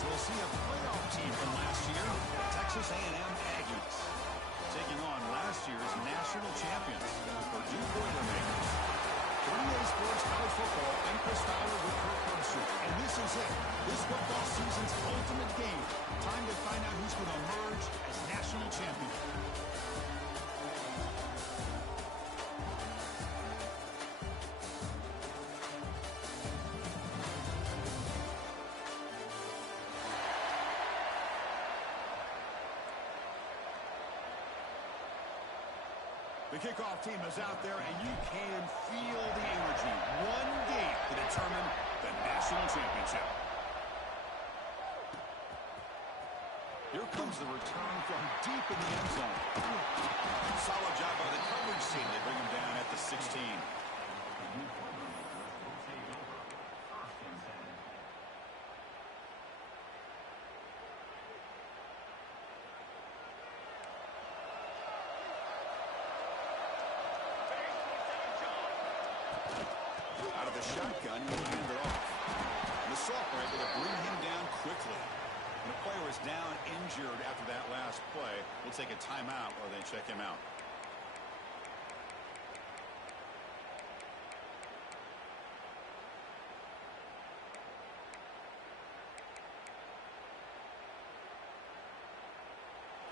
as we'll see a playoff team from last year, the Texas A&M Aggies, taking on last year's national champions, the Purdue Boilermakers. 28 Sports College Football, I'm Chris Fowler with Kirk Herbstreit, and this is it. This football season's ultimate game. Time to find out who's going to emerge as national champion. The kickoff team is out there, and you can feel the energy. One game to determine the national championship. Here comes the return from deep in the end zone. Solid job by the coverage team. They bring him down at the 16. Out of the shotgun, he'll hand it off. And the sophomore able to bring him down quickly. When a player is down injured after that last play, we'll take a timeout or they check him out.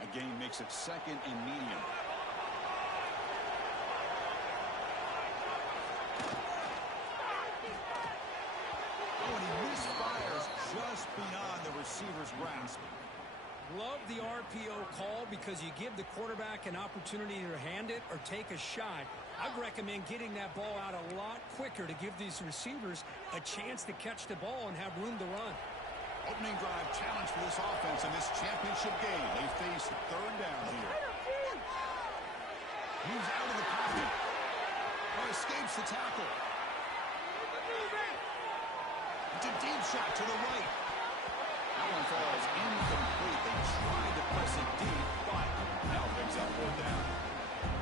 A gain makes it second and medium. Just beyond the receiver's grasp. Love the RPO call because you give the quarterback an opportunity to hand it or take a shot. I'd recommend getting that ball out a lot quicker to give these receivers a chance to catch the ball and have room to run. Opening drive challenge for this offense in this championship game. They face third down here. Moves out of the pocket. Or escapes the tackle. It's a deep shot to the right. That one falls incomplete. They tried to press it deep, but now brings up fourth down.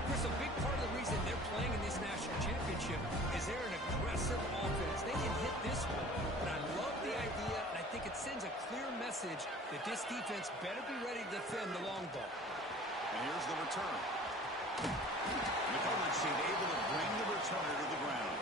Chris, a big part of the reason they're playing in this national championship is they're an aggressive offense. They can hit this one, but I love the idea, and I think it sends a clear message that this defense better be ready to defend the long ball. And here's the return. The coverage team able to bring the returner to the ground.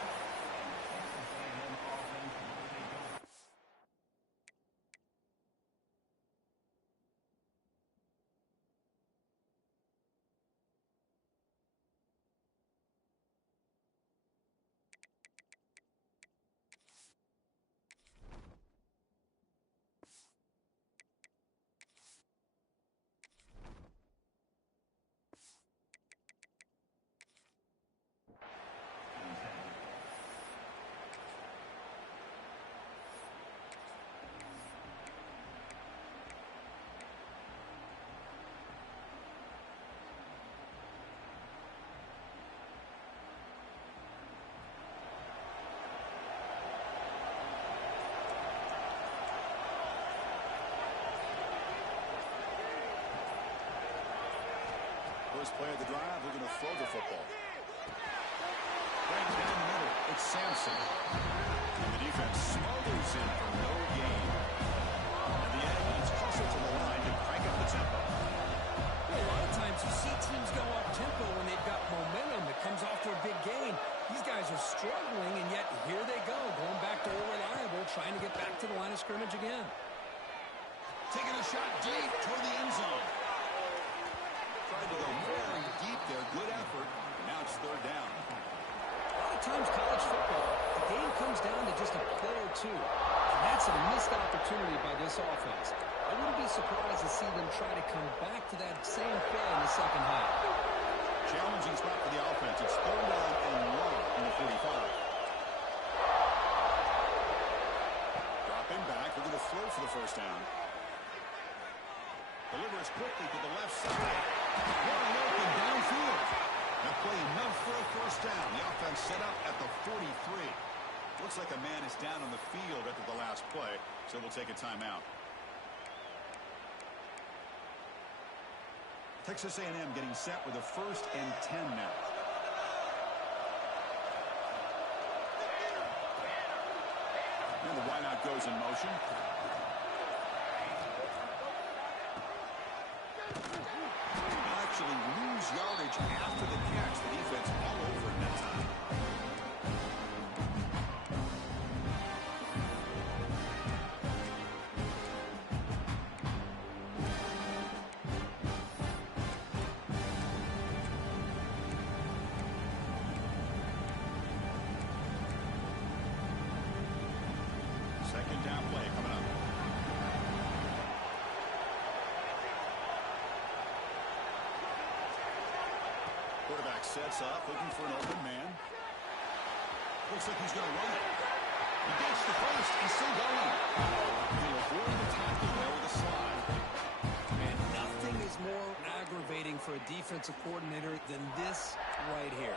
First play of the drive, we're going to throw the football. Right down the middle, it's Sampson. And the defense smothers him for no gain. And the Aggies hustle to the line to crank up the tempo. Well, a lot of times you see teams go up tempo when they've got momentum that comes off to a big gain. These guys are struggling, and yet here they go, going back to old reliable, trying to get back to the line of scrimmage again. Taking a shot deep toward the end zone. Tried to go very deep there. Good effort. Now it's third down. A lot of times college football, the game comes down to just a play or two. And that's a missed opportunity by this offense. I wouldn't be surprised to see them try to come back to that same play in the second half. Challenging spot for the offense. It's third down and 1 in the 45. Dropping back. We're going to throw for the first down. Delivers quickly to the left side. Wide open downfield. That play enough for a first down. The offense set up at the 43. Looks like a man is down on the field after the last play, so we'll take a timeout. Texas A&M getting set with a 1st and 10 now. And the wideout goes in motion. sets up, looking for an open man. Looks like he's going to run it. He gets the first. He's still going. He'll avoid the tackle there with a slide. And nothing is more aggravating for a defensive coordinator than this right here.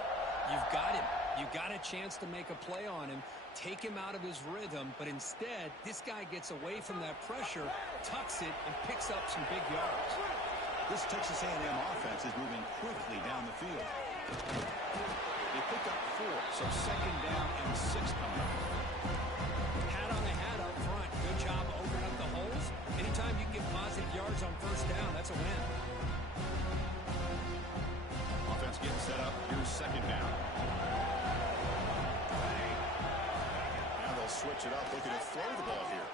You've got him. You got a chance to make a play on him, take him out of his rhythm, but instead, this guy gets away from that pressure, tucks it, and picks up some big yards. This Texas A&M offense is moving quickly down the field. They pick up 4, so second down and 6 coming up. Hat on the hat up front. Good job opening up the holes. Anytime you can get positive yards on first down, that's a win. Offense getting set up. Here's second down. Now they'll switch it up, looking to throw the ball here.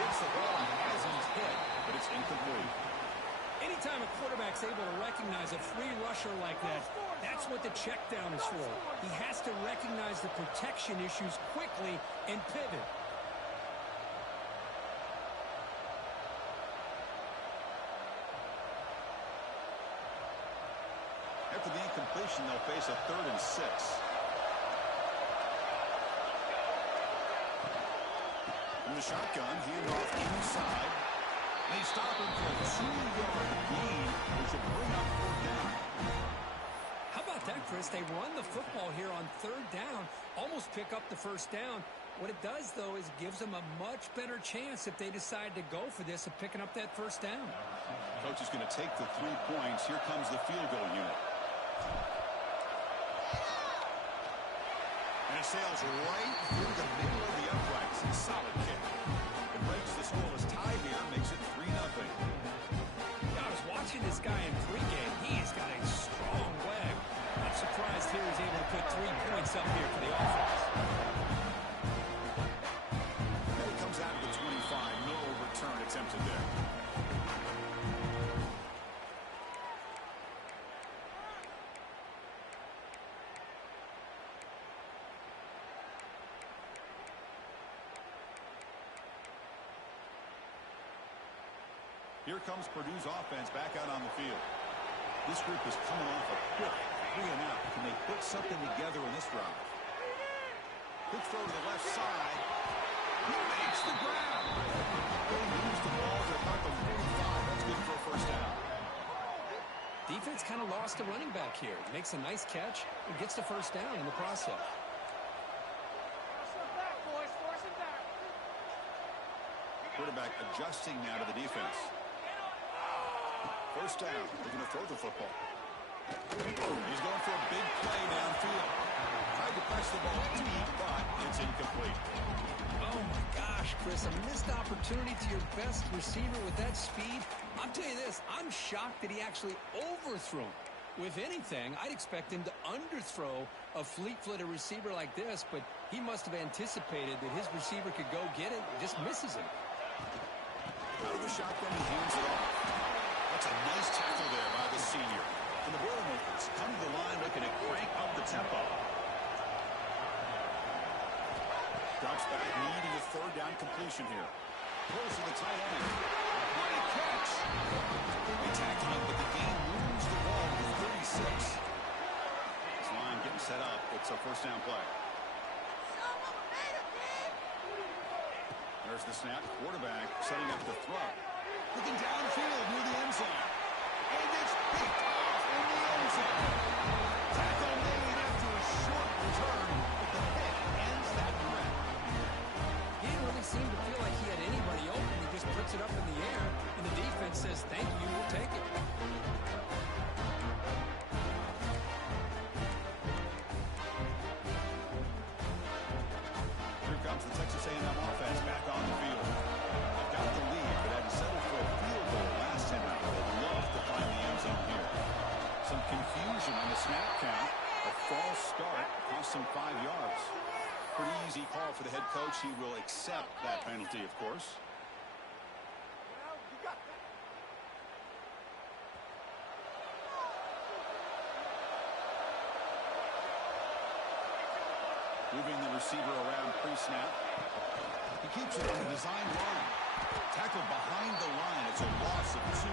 Gets the ball as he's hit, but it's incomplete. Anytime a quarterback's able to recognize a free rusher like that, that's what the check down is for. He has to recognize the protection issues quickly and pivot. After the incompletion, they'll face a 3rd and 6. In the shotgun, handoff inside. They stop him for a 2-yard gain, which will bring up 4th down. How about that, Chris? They run the football here on 3rd down, almost pick up the first down. What it does, though, is gives them a much better chance if they decide to go for this of picking up that first down. Coach is going to take the 3 points. Here comes the field goal unit. And it sails right through the middle of the uprights. Solid kick. It breaks the scoreless tie here, makes it 3-0. Yeah, I was watching this guy in pregame. He has got a strong leg. I'm surprised here he's able to put 3 points up here for the offense. And it comes out of the 25. No return attempted there. Here comes Purdue's offense back out on the field. This group is coming off a quick 3-and-out. Can they put something together in this drive? Quick throw to the left side. He makes the grab. They moves the ball to about the 45. That's good for a first down. Defense kind of lost a running back here. Makes a nice catch and gets the first down in the process. Quarterback adjusting now to the defense. First down. They're going to throw the football. He's going for a big play downfield. Tried to press the ball deep, but it's incomplete. Oh, my gosh, Chris. A missed opportunity to your best receiver with that speed. I'll tell you this. I'm shocked that he actually overthrew him. With anything, I'd expect him to underthrow a fleet-footed receiver like this, but he must have anticipated that his receiver could go get it and just misses him. Out of the shotgun, he hands it off. That's a nice tackle there by the senior. And the Boilermakers come to the line looking to crank up the tempo. Drops back, needing a 3rd down completion here. Throws to the tight end. Great catch. They tackle him, but the game moves the ball to 36. This line getting set up. It's a first down play. There's the snap. Quarterback setting up the throw. Looking downfield near the end zone. And it's picked off in the end zone. Tackle made after a short return, but the hit ends that threat. He didn't really seem to feel like he had anybody open. He just puts it up in the air, and the defense says, thank you, we'll take it. Here comes the Texas A&M offense back on the field. They've got the lead, but had settled for a field goal last time out. They'd love to find the end zone here. Some confusion on the snap count. A false start cost them 5 yards. Pretty easy call for the head coach. He will accept that penalty, of course. Moving the receiver around pre-snap. He keeps it on the design line. Tackled behind the line. It's a loss of 2.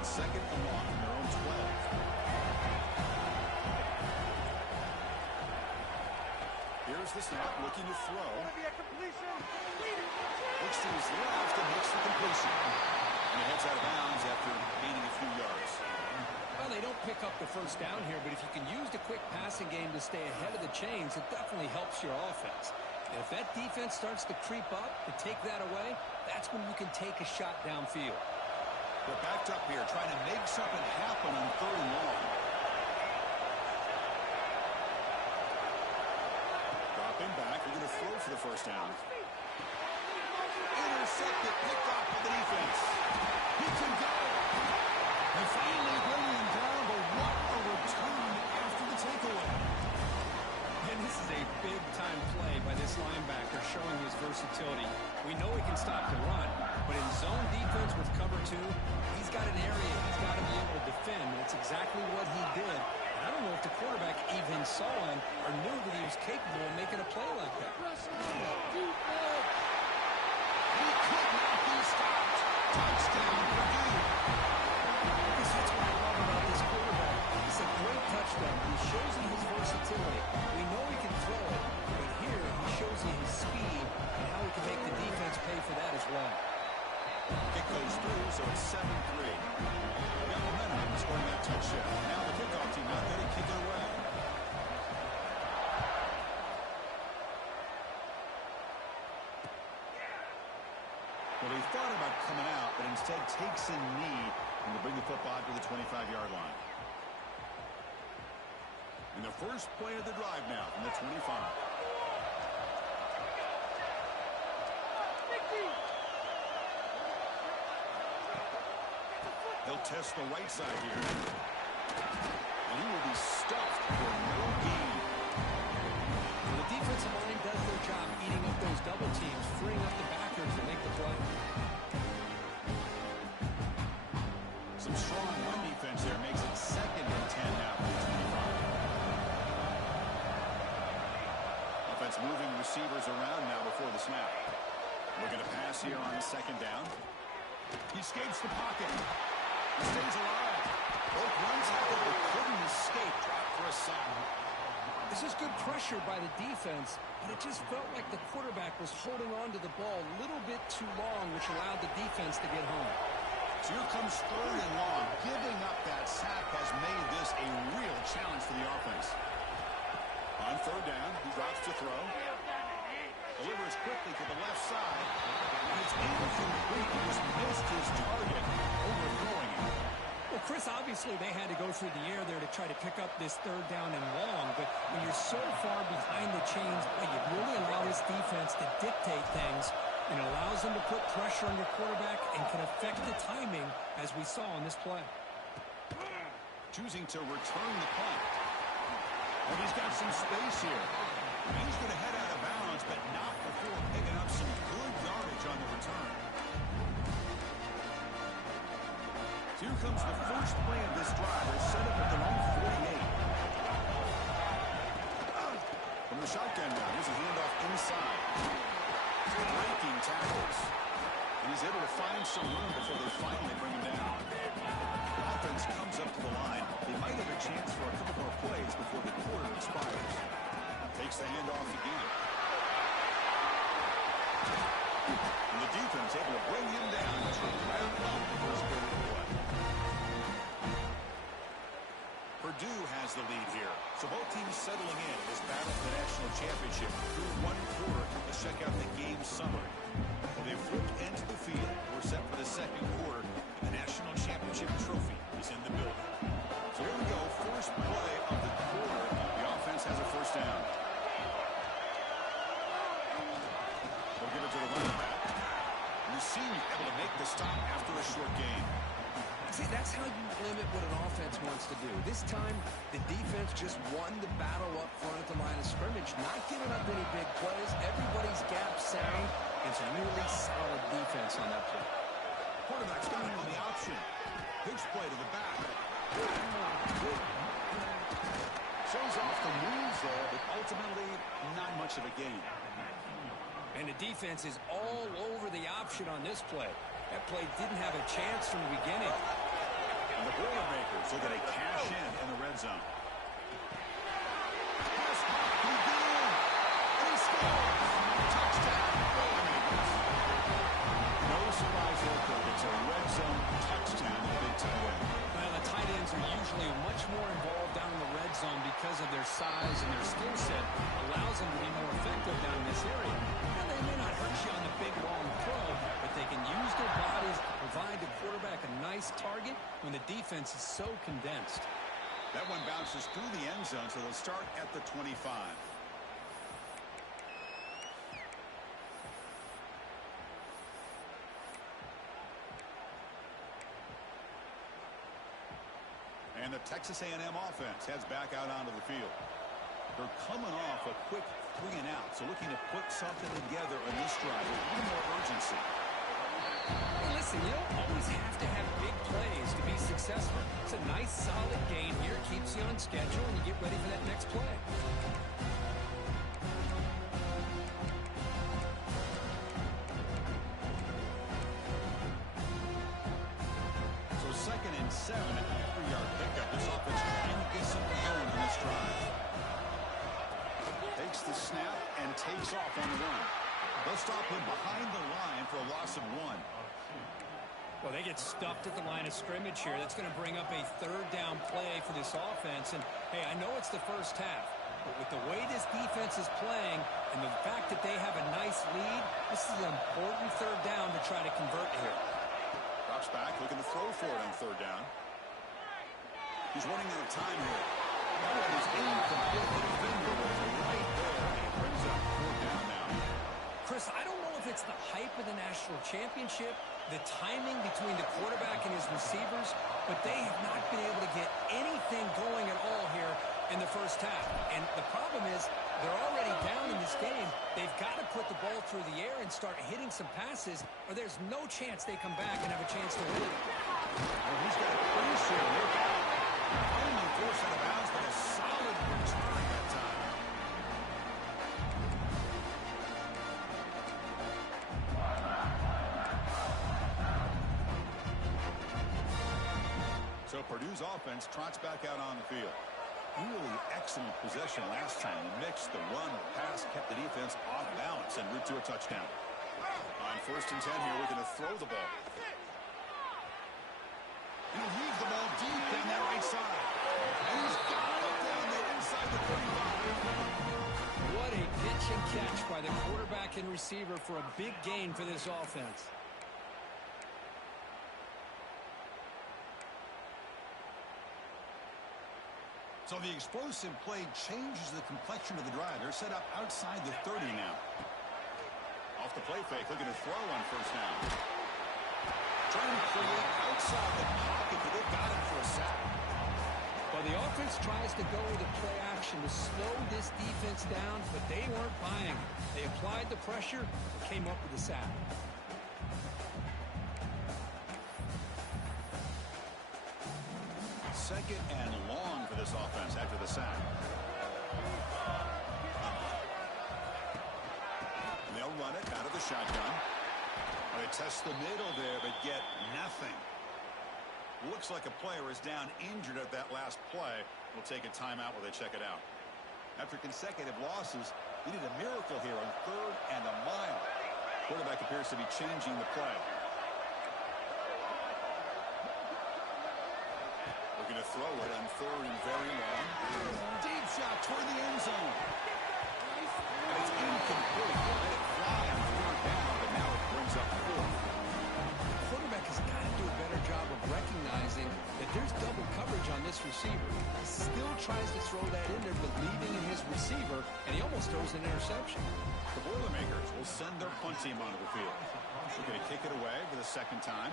and second and long from their own 12. Here's the snap, looking to throw. Looks to his left and makes the completion. And he heads out of bounds after gaining a few yards. Well, they don't pick up the first down here, but if you can use the quick passing game to stay ahead of the chains, it definitely helps your offense. And if that defense starts to creep up and take that away, that's when you can take a shot downfield. They're backed up here, trying to make something happen on third and long. Dropping back, they're going to throw for the first down. Intercepted, picked off by the defense. He can go. And finally bringing him down, but what a return after the takeaway. And this is a big-time play by this linebacker showing his versatility. We know he can stop the run, but in zone defense with cover two, he's got an area he's got to be able to defend. That's exactly what he did. And I don't know if the quarterback even saw him or knew that he was capable of making a play like that. He could not be stopped. Touchdown, Purdue. Because that's what I love about this quarterback. It's a great touchdown. He shows you his versatility. We know he can throw it, but here he shows you his speed and how he can make the defense pay for that as well. Kick goes through, so it's 7-3. They got momentum in scoring that touchdown. Now the kickoff team out there to kick it away. Well, he thought about coming out, but instead takes a knee and to bring the football to the 25-yard line. And the first play of the drive now from the 25. He'll test the right side here. And he will be stuffed for no gain. Well, the defensive line does their job eating up those double teams, freeing up the backers to make the play. Some strong run defense there makes it 2nd and 10 now from the 25. Offense moving receivers around now before the snap. Looking to pass here on 2nd down. He escapes the pocket. He stays alive. Both runs happened but couldn't escape. Drop for a sack. This is good pressure by the defense, but it just felt like the quarterback was holding on to the ball a little bit too long, which allowed the defense to get home. So here comes 3rd and long. Giving up that sack has made this a real challenge for the offense. On 3rd down, he drops to throw. Delivers quickly to the left side. And it's incomplete. He just missed his target, overthrowing him. Well, Chris, obviously they had to go through the air there to try to pick up this 3rd down and long, but when you're so far behind the chains, you really allow this defense to dictate things, and it allows them to put pressure on your quarterback and can affect the timing, as we saw on this play. Choosing to return the punt. And he's got some space here. He's going to head out of bounds, but not before picking up some good yardage on the return. Here comes the first play of this drive. They're set up at their own 48. From the shotgun now, here's a handoff inside. Breaking tackles. And he's able to find some room before they finally bring him down. Offense comes up to the line. They might have a chance for a couple more plays before the quarter expires. Takes the handoff again. And the defense able to bring him down to round up the first quarter of play. Purdue has the lead here. So both teams settling in this battle for the national championship through 1 quarter. Let's check out the game summary. Well, they've flipped into the field. We're set for the 2nd quarter. And the national championship trophy is in the building. So here we go. First play of the quarter. The offense has a first down. They'll give it to the running back. And the senior able to make the stop after a short gain. See, that's how you limit what an offense wants to do. This time, the defense just won the battle up front at the line of scrimmage, not giving up any big plays. Everybody's gap sound. It's really solid defense on that play. Quarterback's got him on the option. Pitch play to the back. Shows off the moves there, but ultimately not much of a gain. And the defense is all over the option on this play. That play didn't have a chance from the beginning. And the Boilermakers looking to cash in the red zone. Pass blocked again. And he scores. Touchdown, Boilermakers. No surprise there, Kirk. It's a red zone touchdown in the Big Ten win. Well, the tight ends are usually much more involved down in the red zone because of their size and their skill set. Allows them to be more effective down in this area. And they may not hurt you on the big, long throw, but they can use their bodies to provide the quarterback a nice target when the defense is so condensed. That one bounces through the end zone, so they'll start at the 25. And the Texas A&M offense heads back out onto the field. They're coming off a quick 3 and out, so looking to put something together on this drive with a little more urgency. Hey, listen, you don't always have to have big plays to be successful. It's a nice, solid gain here. Keeps you on schedule, and you get ready for that next play. So 2nd and 7 at the 3-yard pickup. This offense trying to get something going on this drive. Takes the snap and takes off on the run. They'll stop him behind the line for a loss of 1. Well, they get stuffed at the line of scrimmage here. That's going to bring up a 3rd down play for this offense. And, hey, I know it's the first half, but with the way this defense is playing and the fact that they have a nice lead, this is an important 3rd down to try to convert here. Drops back, looking to throw for it on 3rd down. He's running out of time here. That one is incomplete. The defender was right there, and it brings up 4th down now. Chris, I don't know if it's the hype of the national championship, the timing between the quarterback and his receivers, but they have not been able to get anything going at all here in the first half. And the problem is they're already down in this game. They've got to put the ball through the air and start hitting some passes, or there's no chance they come back and have a chance to win. Well, he's got a pretty sure look at it. Only forced out of bounds, but a solid return that time. So Purdue's offense trots back out on the field. Really excellent possession last time. The mix, the run, the pass kept the defense off balance and route to a touchdown. On 1st and 10 here, we're going to throw the ball. He leaves the ball deep down that right side. And he's got it down there inside the 35. What a pitch and catch by the quarterback and receiver for a big gain for this offense. So the explosive play changes the complexion of the drive. They're set up outside the 30 now. Off the play fake, looking to throw on 1st down. Trying to create outside the pocket, but they've got him for a sack. Well, the offense tries to go with a play action to slow this defense down, but they weren't buying it. They applied the pressure, came up with a sack. 2nd and long for this offense after the sack. And they'll run it out of the shotgun. They test the middle there, but get nothing. Looks like a player is down injured at that last play. We'll take a timeout while they check it out. After consecutive losses, they need a miracle here on 3rd and a mile. Quarterback appears to be changing the play. Looking to throw it on 3rd and very long. Deep shot toward the end zone. And it's incomplete. Let it fly on 3rd down, but now it brings up 4th. The quarterback has got to do a better job of recognizing that there's double coverage on this receiver. He still tries to throw that in there, believing in his receiver, and he almost throws an interception. The Boilermakers will send their punt team onto the field. They're going to kick it away for the 2nd time.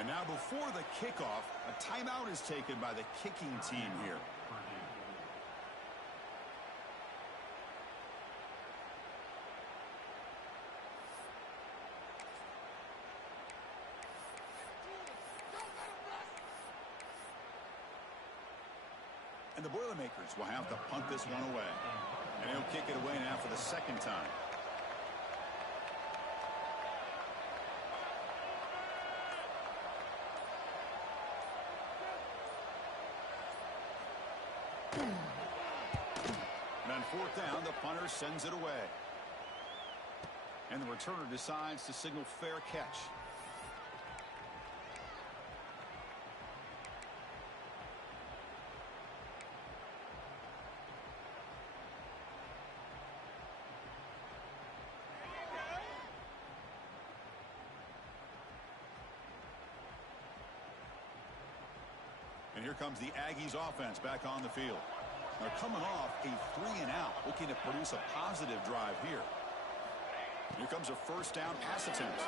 And now before the kickoff, a timeout is taken by the kicking team here. And the Boilermakers will have to punt this one away. And he'll kick it away now for the 2nd time. fourth down, the punter sends it away. And the returner decides to signal fair catch. And here comes the Aggies offense back on the field. They're coming off a 3-and-out, looking to produce a positive drive here. Here comes a first down pass attempt.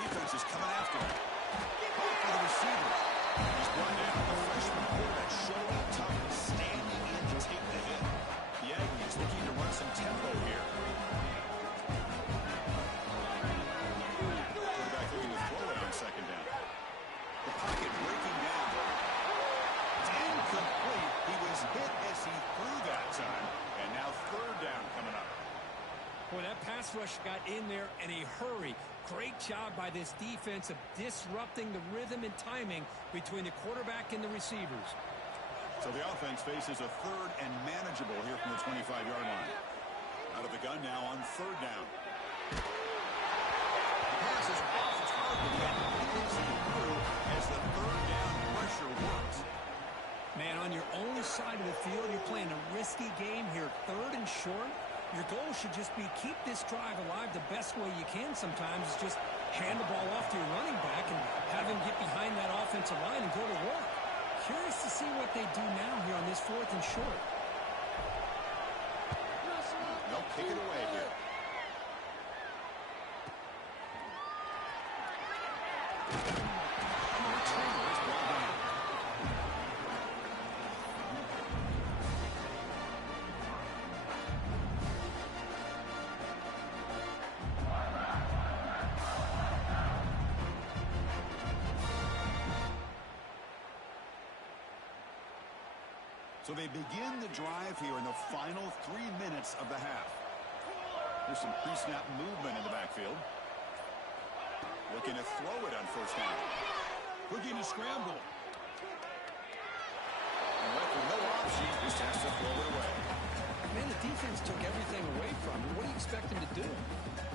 Defense is coming after him. Off for the receiver. He's brought down. The freshman quarterback showing toughness, standing in to take the hit. The Aggies looking to run some tempo here. Quarterback looking to throw it on second down. The pocket breaking down. It's incomplete. He was hit as he threw that time. And now third down coming up. Boy, that pass rush got in there in a hurry. Great job by this defense of disrupting the rhythm and timing between the quarterback and the receivers. So the offense faces a third and manageable here from the 25-yard line. Out of the gun now on third down. The pass is off target, yet easy through as the third down pressure works. Man, on your own side of the field, you're playing a risky game here. Third and short. Your goal should just be keep this drive alive the best way you can sometimes is just hand the ball off to your running back and have him get behind that offensive line and go to work. Curious to see what they do now here on this fourth and short. They'll kick it away here. So they begin the drive here in the final 3 minutes of the half. There's some pre-snap movement in the backfield. Looking to throw it on first down. Looking to scramble. And left with no option, just has to throw it away. Man, the defense took everything away from him. What do you expect him to do?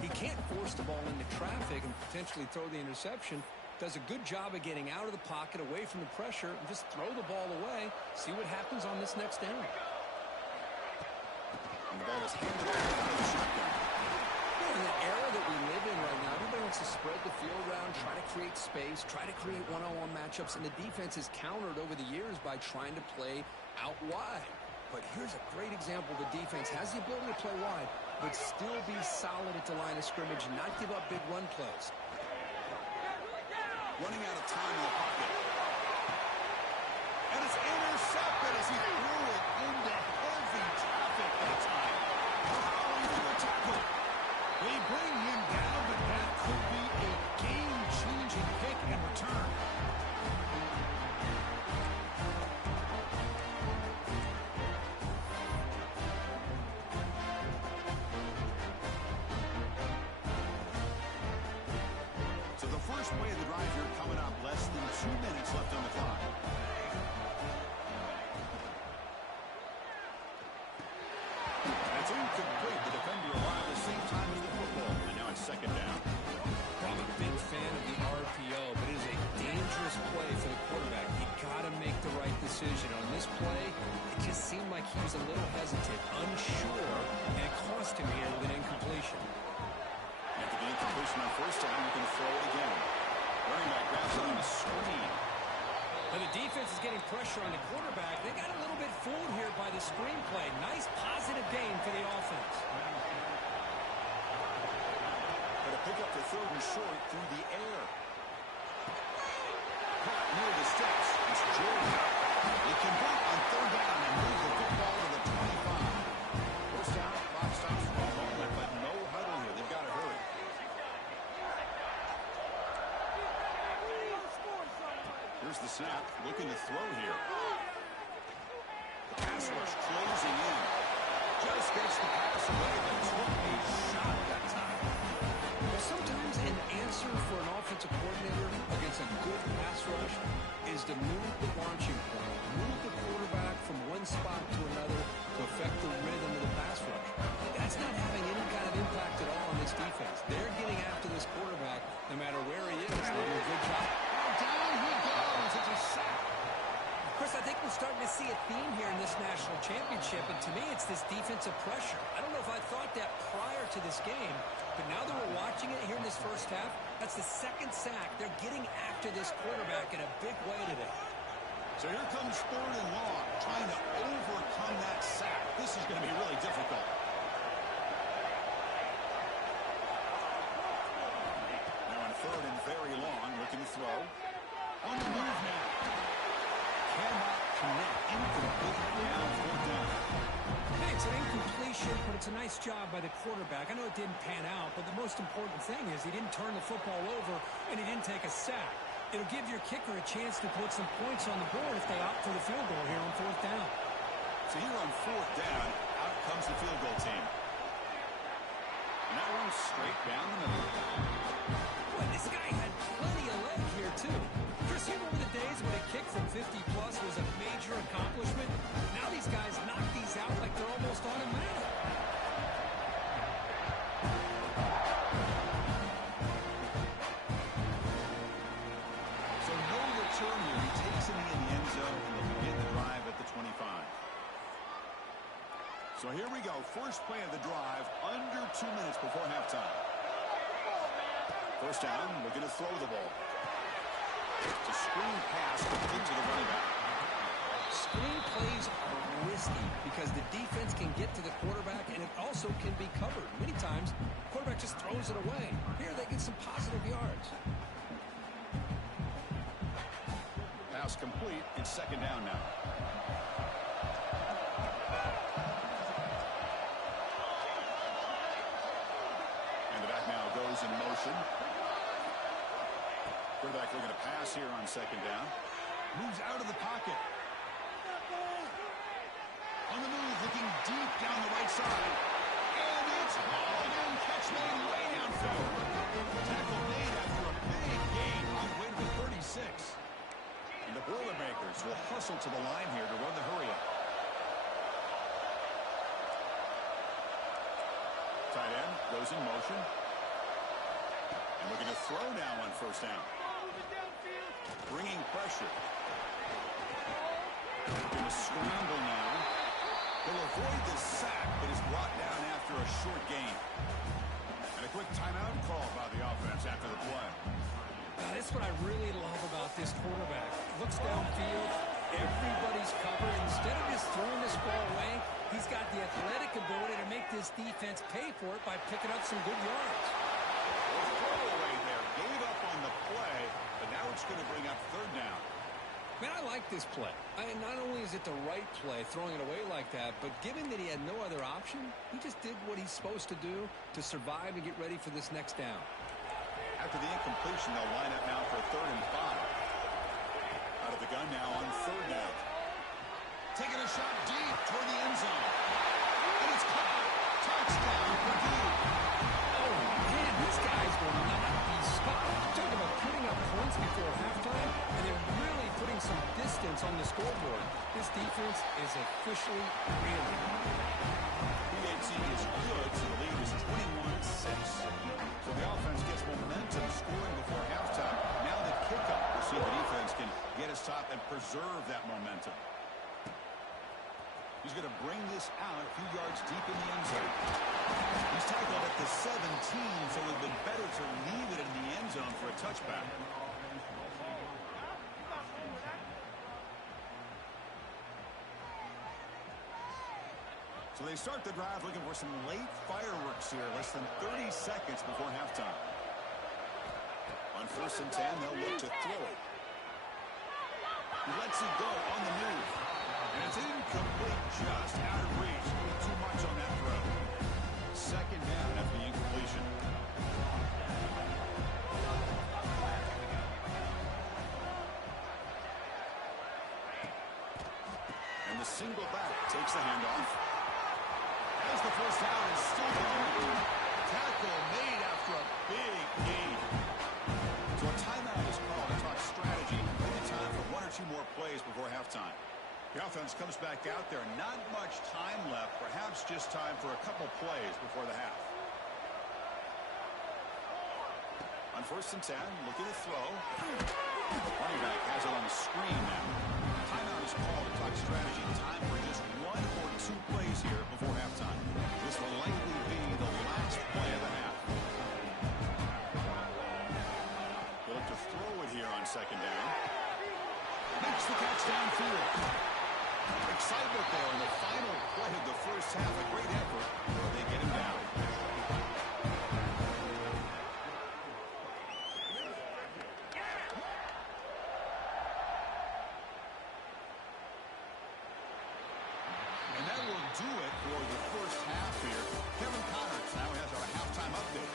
He can't force the ball into traffic and potentially throw the interception. Does a good job of getting out of the pocket, away from the pressure, and just throw the ball away. See what happens on this next down. And the ball is handed off to the shotgun. In the era that we live in right now, everybody wants to spread the field around, try to create space, try to create one-on-one matchups, and the defense is countered over the years by trying to play out wide. But here's a great example. The defense has the ability to play wide, but still be solid at the line of scrimmage and not give up big run plays. Running out of time in the pocket. And it's intercepted as he threw it into heavy traffic that time. Powering through a tackle. They bring him down, but that could be a game-changing pick and return. So the first play of the drive here coming up, less than 2 minutes left on the clock. It's incomplete. The defender arrived at the same time as the football, and now it's second down. I'm a big fan of the RPO, but it is a dangerous play for the quarterback. You got to make the right decision. On this play, it just seemed like he was a little hesitant, unsure, and it cost him here with an incompletion. After the incompletion on first down, you can throw it again. Running back grabs it on a screen. And the defense is getting pressure on the quarterback. They got a little bit fooled here by the screen play. Nice positive gain for the offense. But a pick up to third and short through the air. Caught near the steps. It's Jordan. They convert on third down and move the football to the 25. First down, clock stops for a moment, but no huddle here. They've got to hurry. Here's the snap, looking to throw here. The pass rush closing in. Just gets the pass away, but took a shot that time. Well, sometimes an answer for an offensive coordinator against a good pass rush is to move the launching point, move the quarterback from one spot to another to affect the theme here in this national championship, and to me it's this defensive pressure. I don't know if I thought that prior to this game, but now that we're watching it here in this first half, that's the second sack. They're getting after this quarterback in a big way today. So here comes 3rd and long, trying to overcome that sack. This is going to be really difficult. Now on 3rd and very long, looking to throw. On the move now. Cannot connect. Incomplete. Now 4th down. Hey, it's an incompletion, but it's a nice job by the quarterback. I know it didn't pan out, but the most important thing is he didn't turn the football over and he didn't take a sack. It'll give your kicker a chance to put some points on the board if they opt for the field goal here on 4th down. So here on 4th down, out comes the field goal team. And that one's straight down the middle. Boy, this guy had plenty of leg here, too. Chris, you remember the days when a kick from 50-plus was a major accomplishment? Now these guys knock these out like they're almost automatic. So no return here. He takes it in the end zone, and they'll begin the drive at the 25. So here we go. First play of the drive, under 2 minutes before halftime. First down, we're going to throw the ball. It's a screen pass into the running back. Screen plays are risky because the defense can get to the quarterback, and it also can be covered. Many times, the quarterback just throws it away. Here, they get some positive yards. Pass complete. It's 2nd down now. And the back now goes in motion. Quarterback looking to pass here on 2nd down. Moves out of the pocket. On the move, looking deep down the right side. And it's hauled in. Catch made way downfield. Tackle made after a big gain. On way to the 36. And the Boilermakers will hustle to the line here to run the hurry-up. Tight end goes in motion. And looking to throw now on 1st down. Bringing pressure. Going to scramble now. He'll avoid the sack, but is brought down after a short gain. And a quick timeout call by the offense after the play. That's what I really love about this quarterback. Looks downfield, everybody's covered. Instead of just throwing this ball away, he's got the athletic ability to make this defense pay for it by picking up some good yards. Well, throwaway there, gave up on the play, but now it's going to bring up 3rd down. Man, I like this play. Not only is it the right play, throwing it away like that, but given that he had no other option, he just did what he's supposed to do to survive and get ready for this next down. After the incompletion, they'll line up now for 3rd and 5. Out of the gun now on 3rd down. Taking a shot deep toward the end zone. And it's caught. Touchdown, Purdue. Oh, man, these guys will not be stopped. Talk about putting up points before halftime, and they're really putting some distance on the scoreboard. This defense is officially reeling. PAT is good, so the lead is 21-6. So the offense gets momentum scoring before halftime. Now the kickoff, we'll see if the defense can get a stop and preserve that momentum. He's going to bring this out a few yards deep in the end zone. He's tackled at the 17, so it would have been better to leave it in the end zone for a touchback. So they start the drive looking for some late fireworks here, less than 30 seconds before halftime. On 1st and 10, they'll look to throw it. He lets it go on the move. And it's incomplete, just out of reach. Too much on that throw. 2nd down after the incompletion. And the single back takes the handoff. As the 1st down is still there. Tackle made after a big gain. So a timeout is called to talk strategy. Maybe time for 1 or 2 more plays before halftime. The offense comes back out there. Not much time left. Perhaps just time for a couple plays before the half. On 1st and 10, looking to throw. Running back has it on the screen now. Timeout coach's call to talk strategy. Time for just 1 or 2 plays here before halftime. This will likely be the last play of the half. They'll look to throw it here on 2nd down. Makes the catch downfield. Excitement there in the final play of the first half. A great effort, but they get him down. And that will do it for the first half here. Kevin Connors now has our halftime update.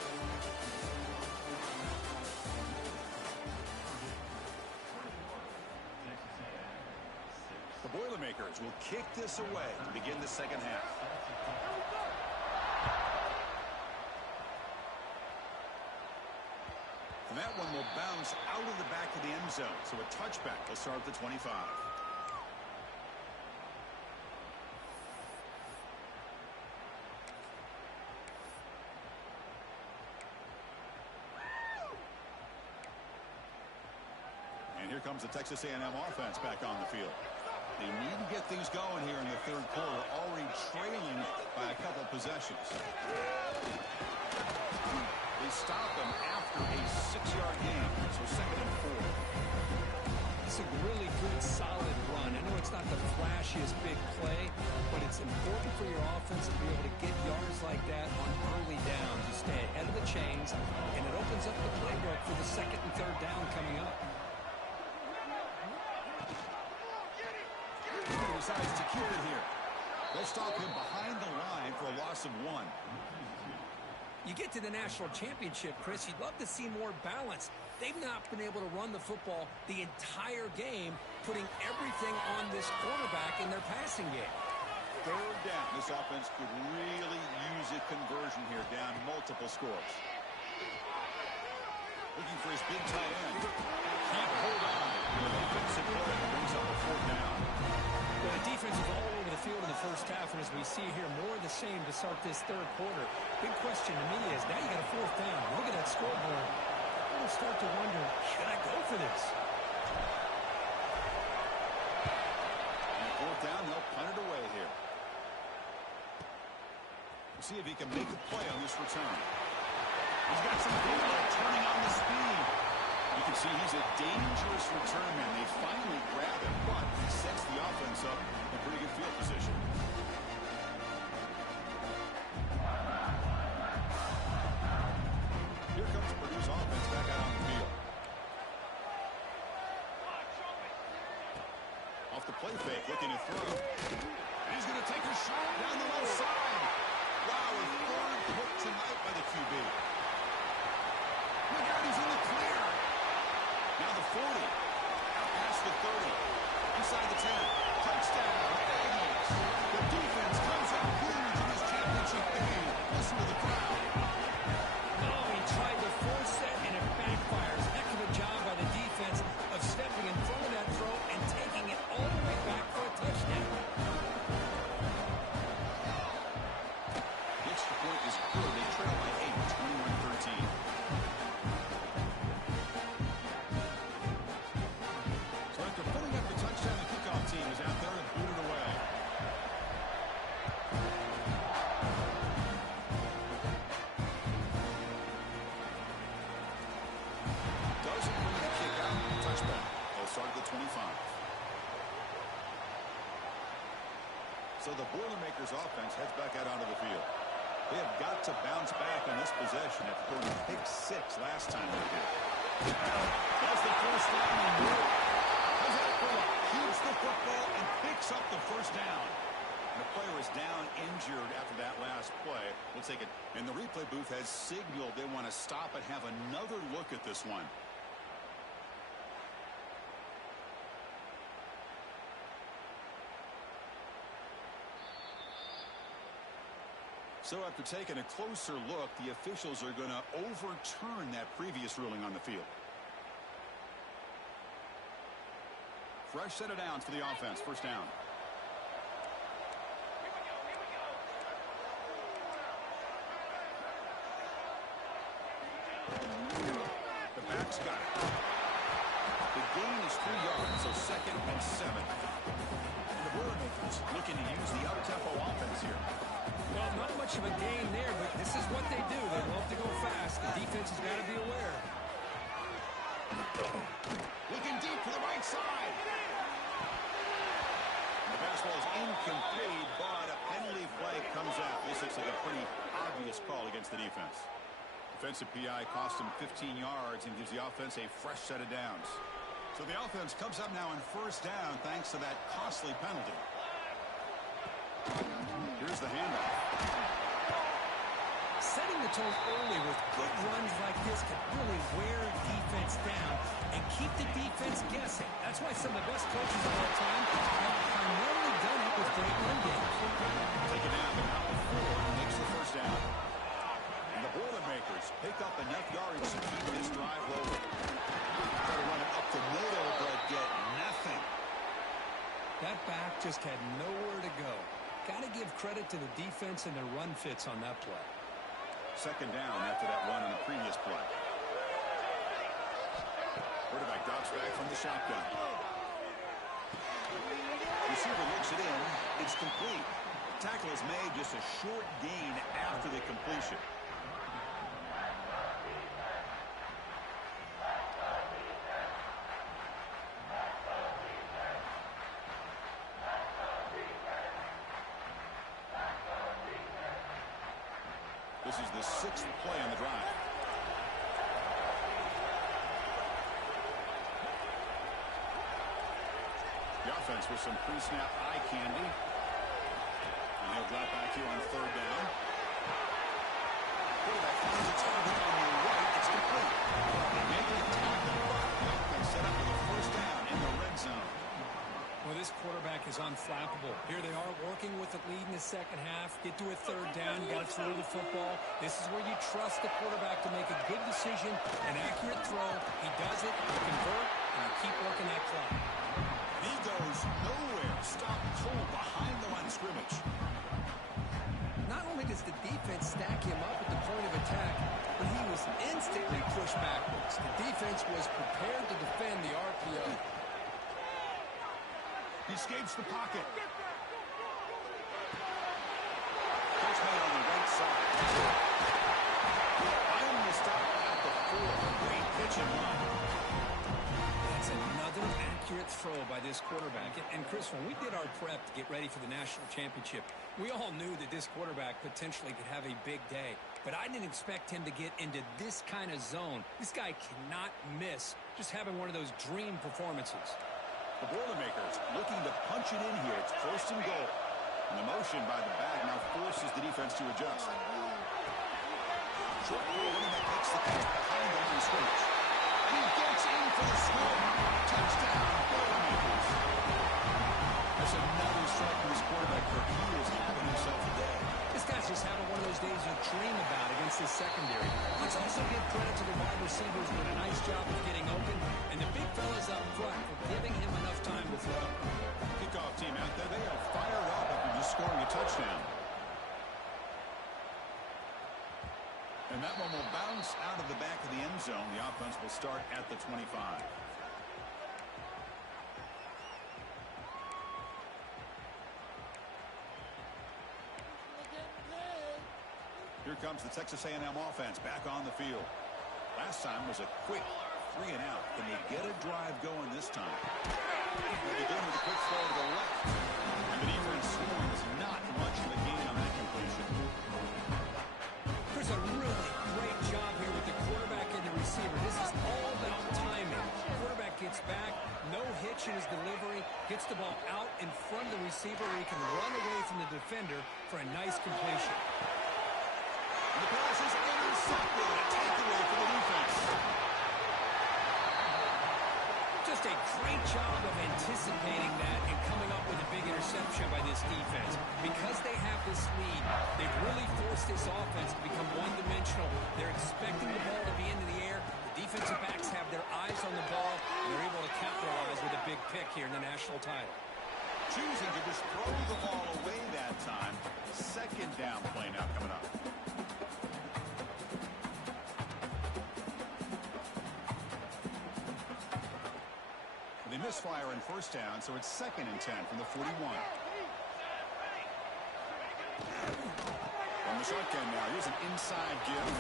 The Boilermakers will kick this away to begin the second half. And that one will bounce out of the back of the end zone. So a touchback will start at the 25. And here comes the Texas A&M offense back on the field. They need to get things going here in the third quarter, already trailing by a couple possessions. They stop them after a 6-yard gain, so 2nd and 4. It's a really good, solid run. I know it's not the flashiest big play, but it's important for your offense to be able to get yards like that on early downs. You stay ahead of the chains, and it opens up the playbook for the 2nd and 3rd down coming up. Decides to kill it here. They'll stop him behind the line for a loss of 1. You get to the national championship, Chris, you'd love to see more balance. They've not been able to run the football the entire game, putting everything on this quarterback in their passing game. 3rd down. This offense could really use a conversion here, down multiple scores. Looking for his big tight end. Can't hold on. The defensive play brings up a 4th down. Well, the defense is all over the field in the first half, and as we see here, more of the same to start this 3rd quarter. Big question to me is, now you got a 4th down. Look at that scoreboard. I'm going to start to wonder, should I go for this? And 4th down, they'll punt it away here. We'll see if he can make a play on this return. He's got some daylight turning on the speed. You can see he's a dangerous return man. They finally grab him, but he sets the offense up in pretty good field position. Here comes Purdue's offense back out on the field. Off the play fake, looking to throw. And he's going to take a shot down the left side. Wow, a 3rd hook tonight by the QB. Look out, he's in the clear. Now the 40, out past the 30, inside the 10, touchdown, Aggies. The defense comes up huge in this championship game. Listen to the crowd. Oh, he tried to force it, and it backfires. Heck of a job by the defense of stepping in front of that throw and taking it all the way back for a touchdown. The extra point is good. They trail by 8, 21-13. Team is out there and booted away. Doesn't bring the kick out. Touchback. They'll start at the 25. So the Boilermakers offense heads back out onto the field. They have got to bounce back on this possession after throwing a pick 6 last time they did. That's the first down and more. Keeps the football and picks up the first down. And the player is down injured after that last play. We'll take it. And the replay booth has signaled they want to stop and have another look at this one. So after taking a closer look, the officials are going to overturn that previous ruling on the field. Fresh set of downs for the offense. First down. The back's got it. The gain is 3 yards, so 2nd and 7. And the Boilermakers looking to use the up-tempo offense here. Well, not much of a gain there, but this is what they do. They love to go fast. The defense has got to be aware. Looking deep for the right side. The basketball is incomplete, but a penalty flag comes out. This looks like a pretty obvious call against the defense. Defensive PI cost him 15 yards and gives the offense a fresh set of downs. So the offense comes up now on 1st down thanks to that costly penalty. Here's the handoff. Setting the tone early with good runs like this can really wear defense down and keep the defense guessing. That's why some of the best coaches of all time have primarily done it with great run games. Take it down to number 4 makes the 1st down. And the Boilermakers pick up enough yards to keep this drive rolling. Try to run it up to middle, but get nothing. That back just had nowhere to go. Got to give credit to the defense and their run fits on that play. 2nd down after that run on the previous play. Quarterback drops back from the shotgun. Receiver looks it in. It's complete. Tackle is made, just a short gain after the completion. This is the 6th play on the drive. The offense with some pre-snap eye candy. And he'll drop back here on 3rd down. Quarterback finds a target on the right. It's complete. They make it tackle, but they set up for the 1st down in the red zone. Well, this quarterback is unflappable. Here they are working with the lead in the 2nd half. Get to a 3rd down. Got to throw the football. This is where you trust the quarterback to make a good decision, an accurate throw. He does it, you convert, and you keep working that clock. He goes nowhere. Stop cold behind the line of scrimmage. Not only does the defense stack him up at the point of attack, but he was instantly pushed backwards. The defense was prepared to defend the RPO. He escapes the pocket. Catch made on the right side. Finally the stop at the 4. Great pitch and run. That's another accurate throw by this quarterback. And Chris, when we did our prep to get ready for the national championship, we all knew that this quarterback potentially could have a big day. But I didn't expect him to get into this kind of zone. This guy cannot miss just having one of those dream performances. The Boilermakers looking to punch it in here. It's 1st and goal. And the motion by the back now forces the defense to adjust. Short running that takes the catch behind the line of scrimmage. And he gets in for the score. Touchdown, Boilermakers. That's another strike from this quarterback. He is having himself a day. This guy's just having one of those days you dream about against this secondary. Let's also give credit to the wide receivers doing a nice job of getting open, and the big fellas up front for giving him enough time to throw. Kickoff team out there, they are fired up after just scoring a touchdown. And that one will bounce out of the back of the end zone. The offense will start at the 25. Here comes the Texas A&M offense back on the field. Last time was a quick 3 and out. Can they get a drive going this time? They begin with a quick throw to the left. And the defense scores not much of a gain on that completion. There's a really great job here with the quarterback and the receiver. This is all about timing. The quarterback gets back, no hitch in his delivery, gets the ball out in front of the receiver where he can run away from the defender for a nice completion. And the pass is intercepted. A takeaway for the defense. Just a great job of anticipating that and coming up with a big interception by this defense. Because they have this lead, they've really forced this offense to become one-dimensional. They're expecting the ball to be into the air. The defensive backs have their eyes on the ball, and they're able to capitalize with a big pick here in the national title. Choosing to just throw the ball away that time. 2nd down play now coming up. misfire on first down, so it's 2nd and 10 from the 41. From the shotgun now, here's an inside give.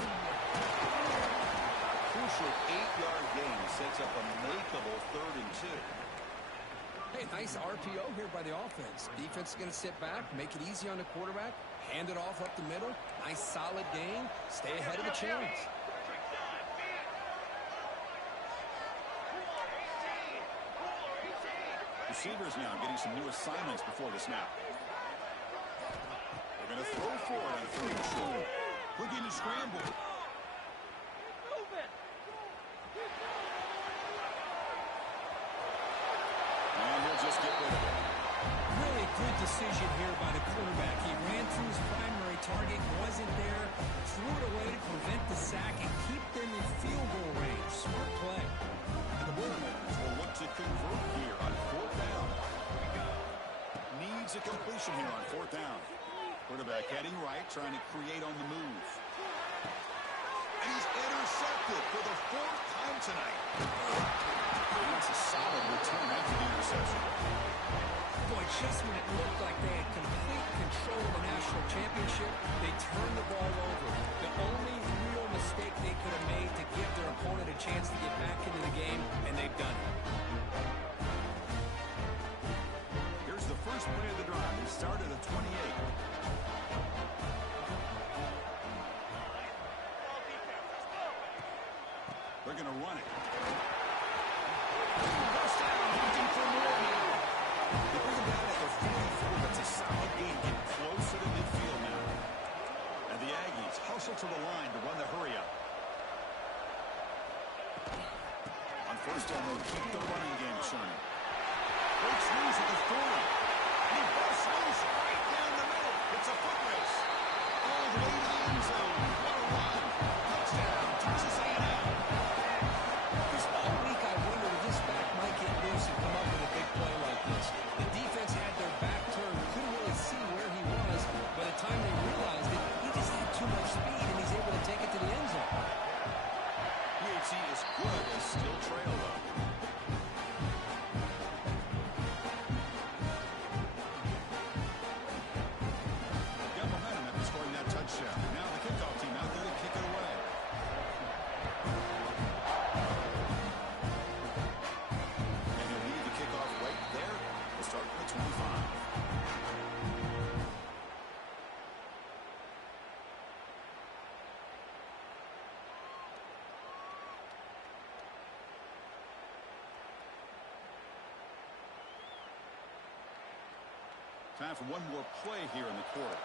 A crucial 8-yard gain sets up a makeable 3rd and 2. Hey, nice RPO here by the offense. Defense is going to sit back, make it easy on the quarterback, hand it off up the middle. Nice solid gain. Stay ahead of the chains. Receivers now getting some new assignments before the snap. They're going to throw for it on 3rd and short. Looking to scramble. And he'll just get rid of it. Really good decision here by the quarterback. He ran through his primary target, wasn't there, threw it away to prevent the sack and keep them in field goal range. Smart play. And the Boilermakers will look to convert here on 4th down. Needs a completion here on 4th down. Quarterback heading right, trying to create on the move. And he's intercepted for the 4th time tonight. That's a solid return after the interception. Boy, just when it looked like they had complete control of the national championship, they turned the ball over. The only real mistake they could have made to give their opponent a chance to get back into the game, and they've done it. Here's the first play of the drive. They started at 28. They're going to run it. First down, looking for more now. They bring him down at the 44. That's a solid gain, getting closer to midfield now. And the Aggies hustle to the line to run the hurry up. On first down, they'll keep the running game churning. Breaks loose at the 40. And he busts loose right down the middle. It's a foot race. All the way to the end zone. What a run. Touchdown, Texas A&M. All week I wondered if this back might get loose and come up with a big play like this. The defense had their back turned, couldn't really see where he was. By the time they realized it, he just had too much speed, and he's able to take it to the end zone. PHC is good as still trail, though. Got momentum after scoring that touchdown. Now the kickoff team out there to kick it away. And he'll lead the kickoff right there. We'll start from the 25. Time for one more play here in the quarter.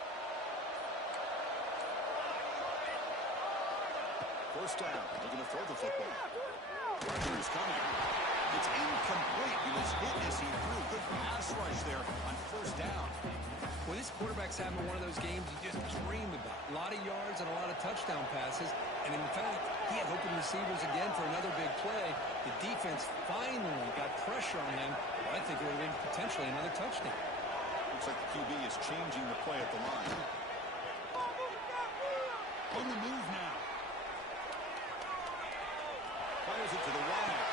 First down, looking to throw the football. Pressure is coming. It's incomplete. He was hit as he threw. Good pass rush there on first down. Well, this quarterback's having one of those games you just dream about. A lot of yards and a lot of touchdown passes. And in fact, he had open receivers again for another big play. The defense finally got pressure on him. Well, I think it would have been potentially another touchdown. Looks like the QB is changing the play at the line. On the move now. Fires it to the right.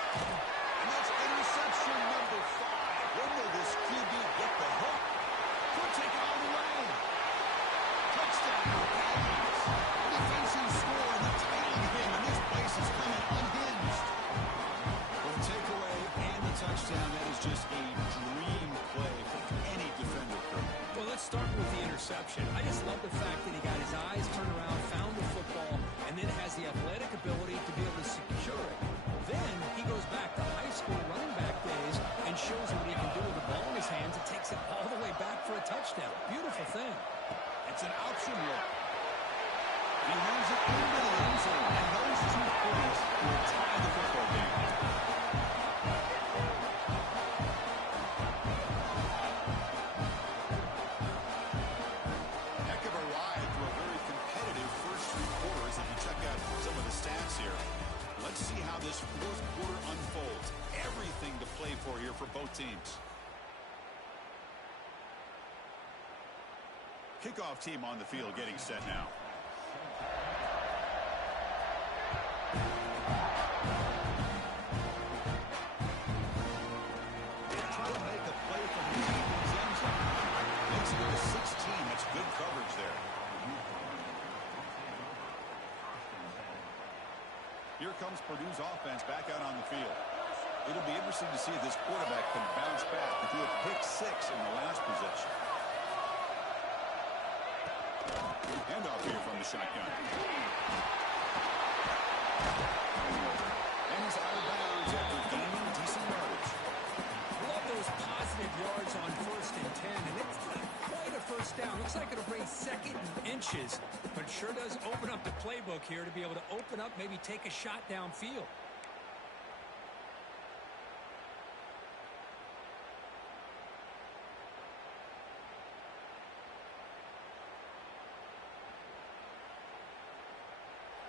And that's interception number 5. When will this QB get the hook? Could take it all the way. Touchdown, Aggies. Defensive score in the tight end game, and this place is coming unhinged. For the takeaway and the touchdown, that is just a dream play for any defender. Well, let's start with the interception. I just love the fact that he got his eyes turned around, found the football, and then has the athletic ability to be able to secure it. Then he goes back to high school running back days and shows what he can do with the ball in his hands and takes it all the way back for a touchdown. Beautiful thing. It's an option look. He runs it into the end zone, and those 2 points will tie the football game. Heck of a ride through a very competitive first 3 quarters if you check out some of the stats here. Let's see how this 4th quarter unfolds. Everything to play for here for both teams. Kickoff team on the field getting set now. Here comes Purdue's offense back out on the field. It'll be interesting to see if this quarterback can bounce back and do a pick 6 in the last possession. Handoff here from the shotgun. And he's out of bounds after gaining decent yardage. Love those positive yards on 1st and 10, and it's not quite a first down. Looks like it'll bring 2nd and inches, but sure does open up the playbook here to be able to open up, maybe take a shot downfield.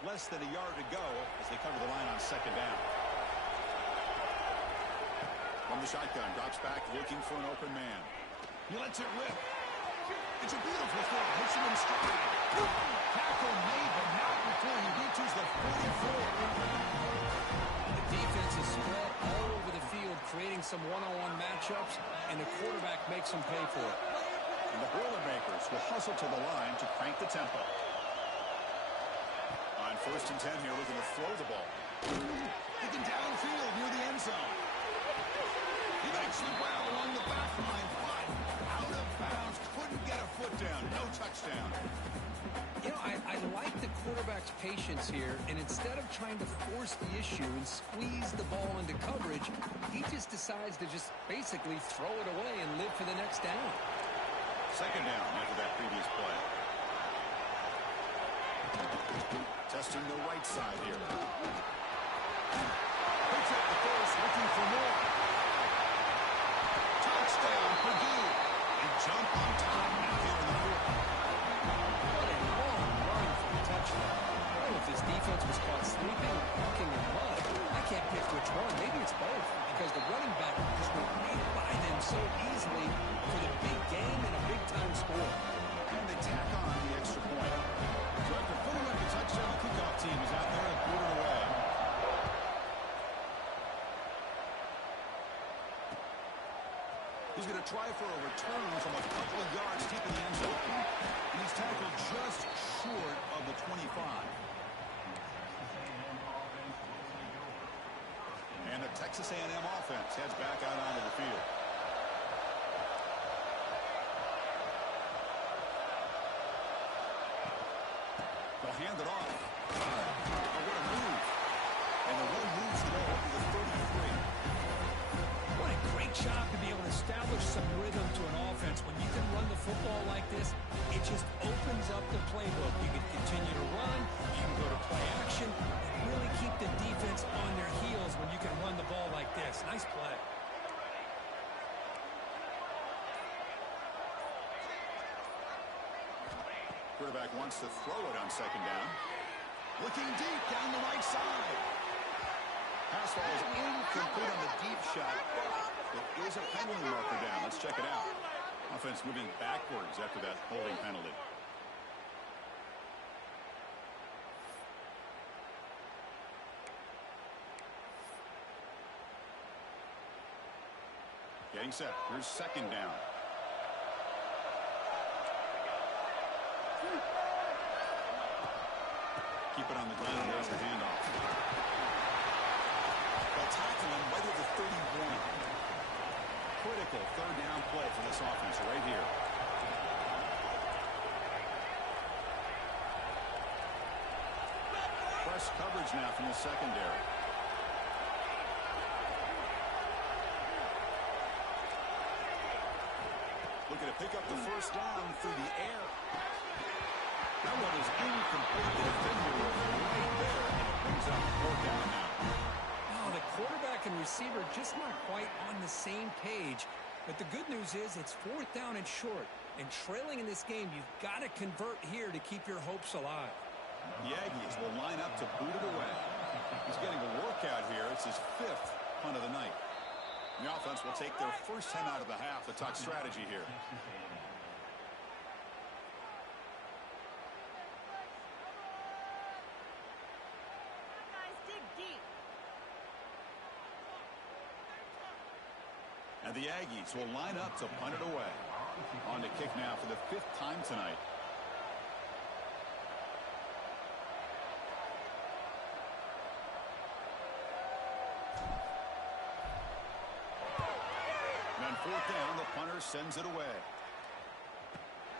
Less than a yard to go as they cover the line on 2nd down. From the shotgun, drops back looking for an open man. He lets it rip. It's a beautiful throw. Hits him in stride. Tackle made, but not before he reaches the 44. The defense is spread all over the field, creating some one-on-one matchups, and the quarterback makes them pay for it. And the Boilermakers will hustle to the line to crank the tempo. On 1st and 10 here, looking to throw the ball. Looking downfield near the end zone. He makes it well along the back line, but out of bounds. Couldn't get a foot down. No touchdown. You know, I like the quarterback's patience here, and instead of trying to force the issue and squeeze the ball into coverage, he just decides to just basically throw it away and live for the next down. 2nd down after that previous play. Testing the right side here. Picks up the first, looking for more. Touchdown, Purdue. And jump on top now here in the 4th. What a long run for a touchdown. I don't know if this defense was caught sleeping or walking in mud. I can't pick which one. Maybe it's both, because the running back just went right by them so easily for the big game and a big-time score. And they tack on the extra point. So after putting up the touchdown, the kickoff team is out there and put it away. He's going to try for a return from a couple of yards deep in the end zone. And he's tackled just short of the 25. And the Texas A&M offense heads back out onto the field. They'll hand it off. Oh, what a move. And the run moves the ball up to the 33. What a great job to be able to establish some rhythm to an offense. When you can run the football like this, it just opens up the playbook. You can continue to run, you can go to play action, and really keep the defense on their heels when you can run the ball like this. Nice play. Quarterback wants to throw it on 2nd down. Looking deep down the right side. Pass ball is incomplete on the deep shot, but it is a penalty marker down. Let's check it out. Offense moving backwards after that holding penalty. Getting set. Here's 2nd down. Keep it on the ground. There's the handoff. They'll tackle him right at the 31. Critical 3rd down play for this offense right here. Press coverage now from the secondary. Looking to pick up the 1st down through the air. That one is incomplete. The defender was right there, and it brings up 4th down now. Oh, the quarterback and receiver just not quite on the same page. But the good news is it's 4th down and short. And trailing in this game, you've got to convert here to keep your hopes alive. The Aggies will line up to boot it away. He's getting a workout here. It's his 5th punt of the night. The offense will take their first 10 out of the half to talk strategy here. And the Aggies will line up to punt it away. On to kick now for the 5th time tonight. fourth down, the punter sends it away.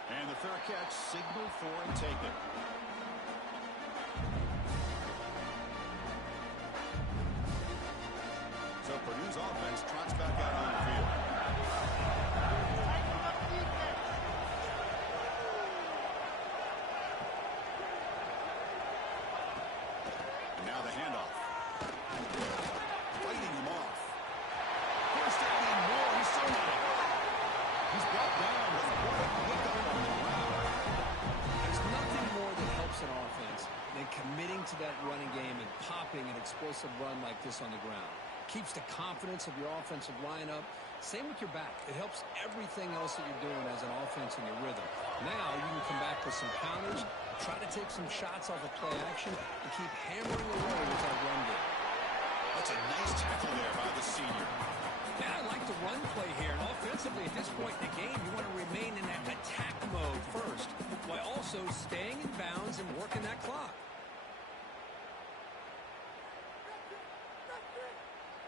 And the fair catch signaled for and taken. So Purdue's offense trots back out on the field. And now the handoff. Fighting him off. First down and more. He's so mad. He's brought down with what a pickup on the ground. There's nothing more that helps an offense than committing to that running game and popping an explosive run like this on the ground. Keeps the confidence of your offensive lineup. Same with your back. It helps everything else that you're doing as an offense in your rhythm. Now you can come back with some counters, try to take some shots off of play action, and keep hammering away with that run game. That's a nice tackle there by the senior. And I like the run play here. And offensively, at this point in the game, you want to remain in that attack mode first, while also staying in bounds and working that clock.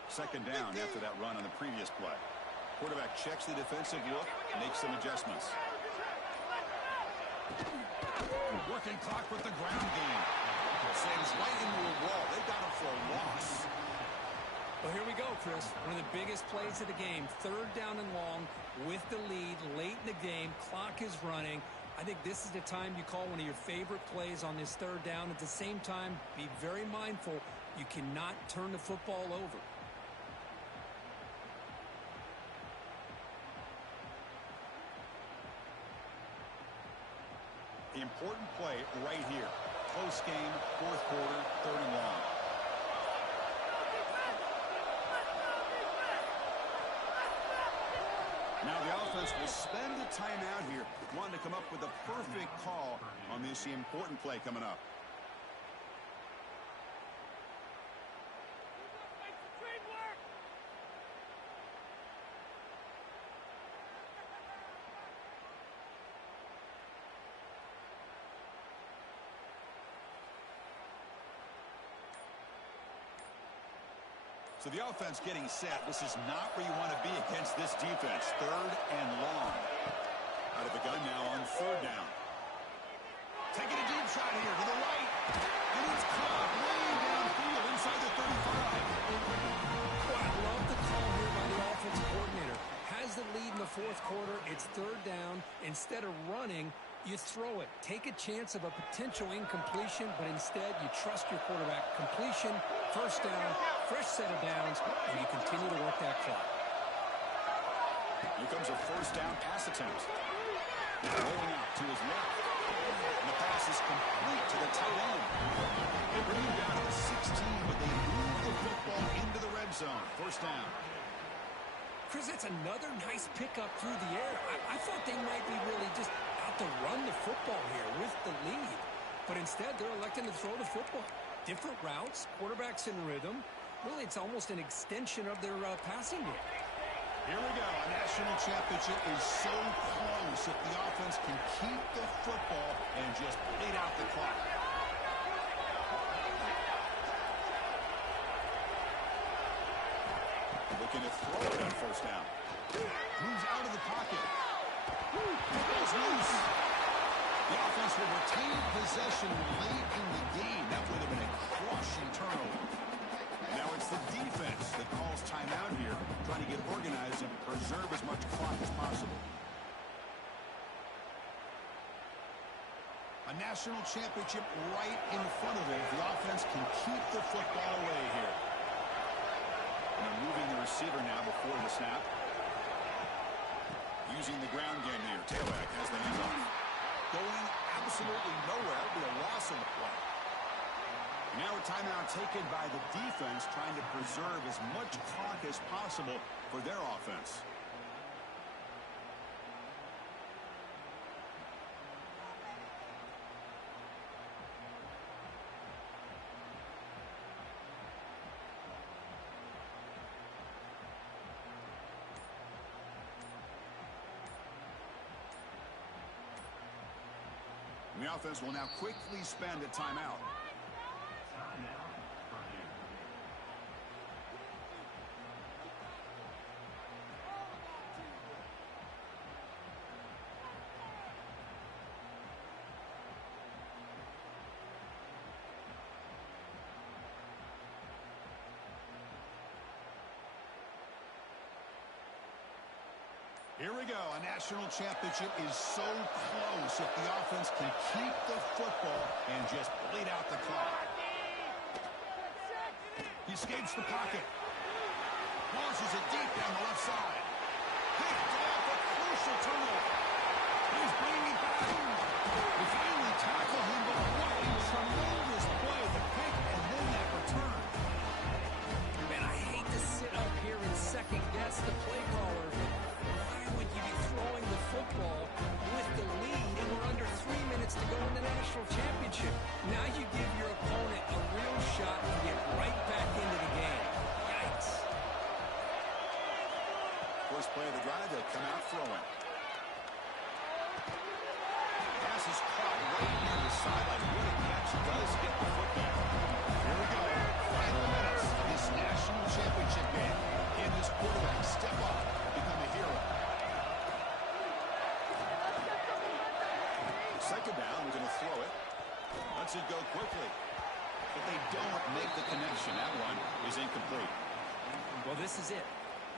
Second down after that run on the previous play. Quarterback checks the defensive look, makes some adjustments. Working clock with the ground game. Sends right into a wall. They got him for a loss. Well, here we go, Chris. One of the biggest plays of the game. Third down and long with the lead late in the game. Clock is running. I think this is the time you call one of your favorite plays on this third down. At the same time, be very mindful. You cannot turn the football over. The important play right here. Close game, fourth quarter, third and long. Now the offense will spend a timeout here, wanting to come up with a perfect call on this important play coming up. So the offense getting set. This is not where you want to be against this defense. Third and long. Out of the gun now on third down. Taking a deep shot here to the right. And it's caught way downfield inside the 35. Well, I love the call here by the offensive coordinator. Has the lead in the fourth quarter. It's third down. Instead of running, you throw it. Take a chance of a potential incompletion, but instead you trust your quarterback. Completion, first down, fresh set of downs, and you continue to work that clock. Here comes a first down pass attempt. Rolling out to his left. And the pass is complete to the tight end. They bring him down to the 16, but they move the football into the red zone. First down. Chris, that's another nice pickup through the air. I thought they might be really just out to run the football here with the lead. But instead, they're electing to throw the football. Different routes, quarterbacks in rhythm. Really, it's almost an extension of their passing game. Here we go. A national championship is so close if the offense can keep the football and just bleed out the clock. Looking to throw it on first down. Moves out of the pocket. Ball's loose. The offense will retain possession late in the game. That would have been a crushing turnover. Now it's the defense that calls timeout here, trying to get organized and preserve as much clock as possible. A national championship right in front of it. The offense can keep the football away here. And moving the receiver now before the snap. Using the ground game here. Tailback has the handoff. Going absolutely nowhere. It'll be a loss on the play. Now a timeout taken by the defense, trying to preserve as much clock as possible for their offense. And the offense will now quickly spend a timeout. Here we go. A national championship is so close if the offense can keep the football and just bleed out the clock. He escapes the pocket. Launches it deep down the left side. Picked off a crucial turnover. He's bringing it back. They finally tackle him, but what a tremendous play. The pick and then that return. Man, I hate to sit up here and second guess the play caller. Why would you be throwing the football with the lead and we're under 3 minutes to go in the national championship? Now you give your opponent a real shot to get right back into the game. Yikes. First play of the drive, they'll come out throwing. Pass is caught right near the sideline. What a catch. Does get the football. Here we go. Final minutes of this national championship game. Can this quarterback step up and become a hero? Second down, we're going to throw it. Lets it go quickly. But they don't make the connection. That one is incomplete. Well, this is it.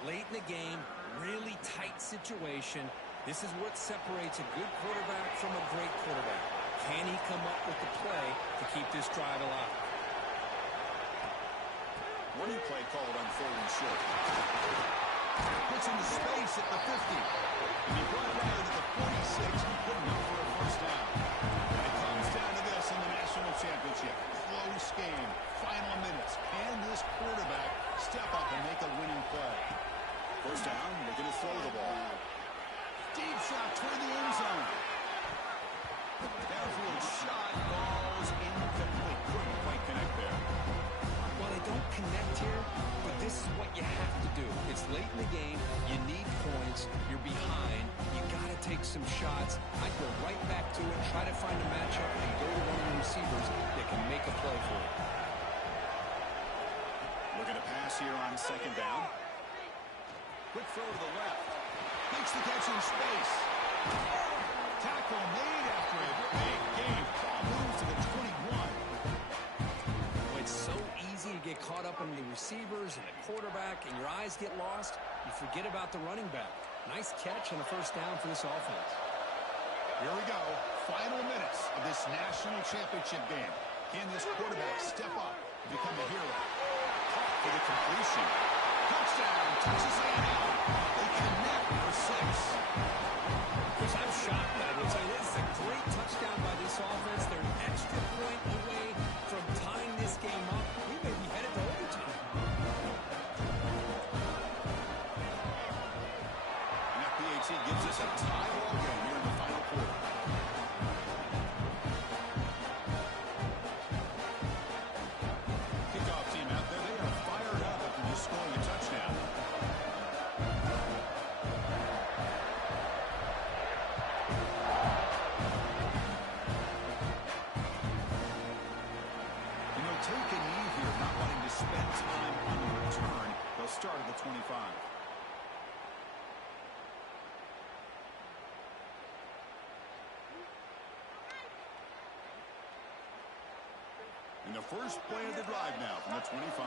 Late in the game, really tight situation. This is what separates a good quarterback from a great quarterback. Can he come up with the play to keep this drive alive? Running play called on 3rd and short. Puts into space at the 50. And he brought it down to the 46. Good enough for a first down. And it comes down to this in the national championship. Close game. Final minutes. Can this quarterback step up and make a winning play? First down, they're going to throw the ball. Deep shot toward the end zone. Downfield shot, balls incomplete. Couldn't quite connect there. Well, they don't connect here, but this is what you have to do. It's late in the game. You need points. You're behind. You got to take some shots. I'd go right back to it, try to find a matchup, and go to one of the receivers that can make a play for you. Looking to pass here on second down. Quick throw to the left. Makes the catch in space. Tackle made after a big game. Ball moves to the 21. It's so easy to get caught up in the receivers and the quarterback, and your eyes get lost. You forget about the running back. Nice catch and a first down for this offense. Here we go. Final minutes of this national championship game. Can this quarterback step up and become a hero? Caught for the completion. Touchdown, Texas A&M. They connect for 6. Chris, I'm shocked by this. This is a great touchdown by this offense. They're an extra point away from tying this game up. We may be headed to overtime. And that PAT gives us a tie ball game here in the final quarter. Kickoff team out there. They are fired up after just scoring a touchdown. And they'll take a knee here, not wanting to spend time on the return. They'll start at the 25. And the first play of the drive now from the 25.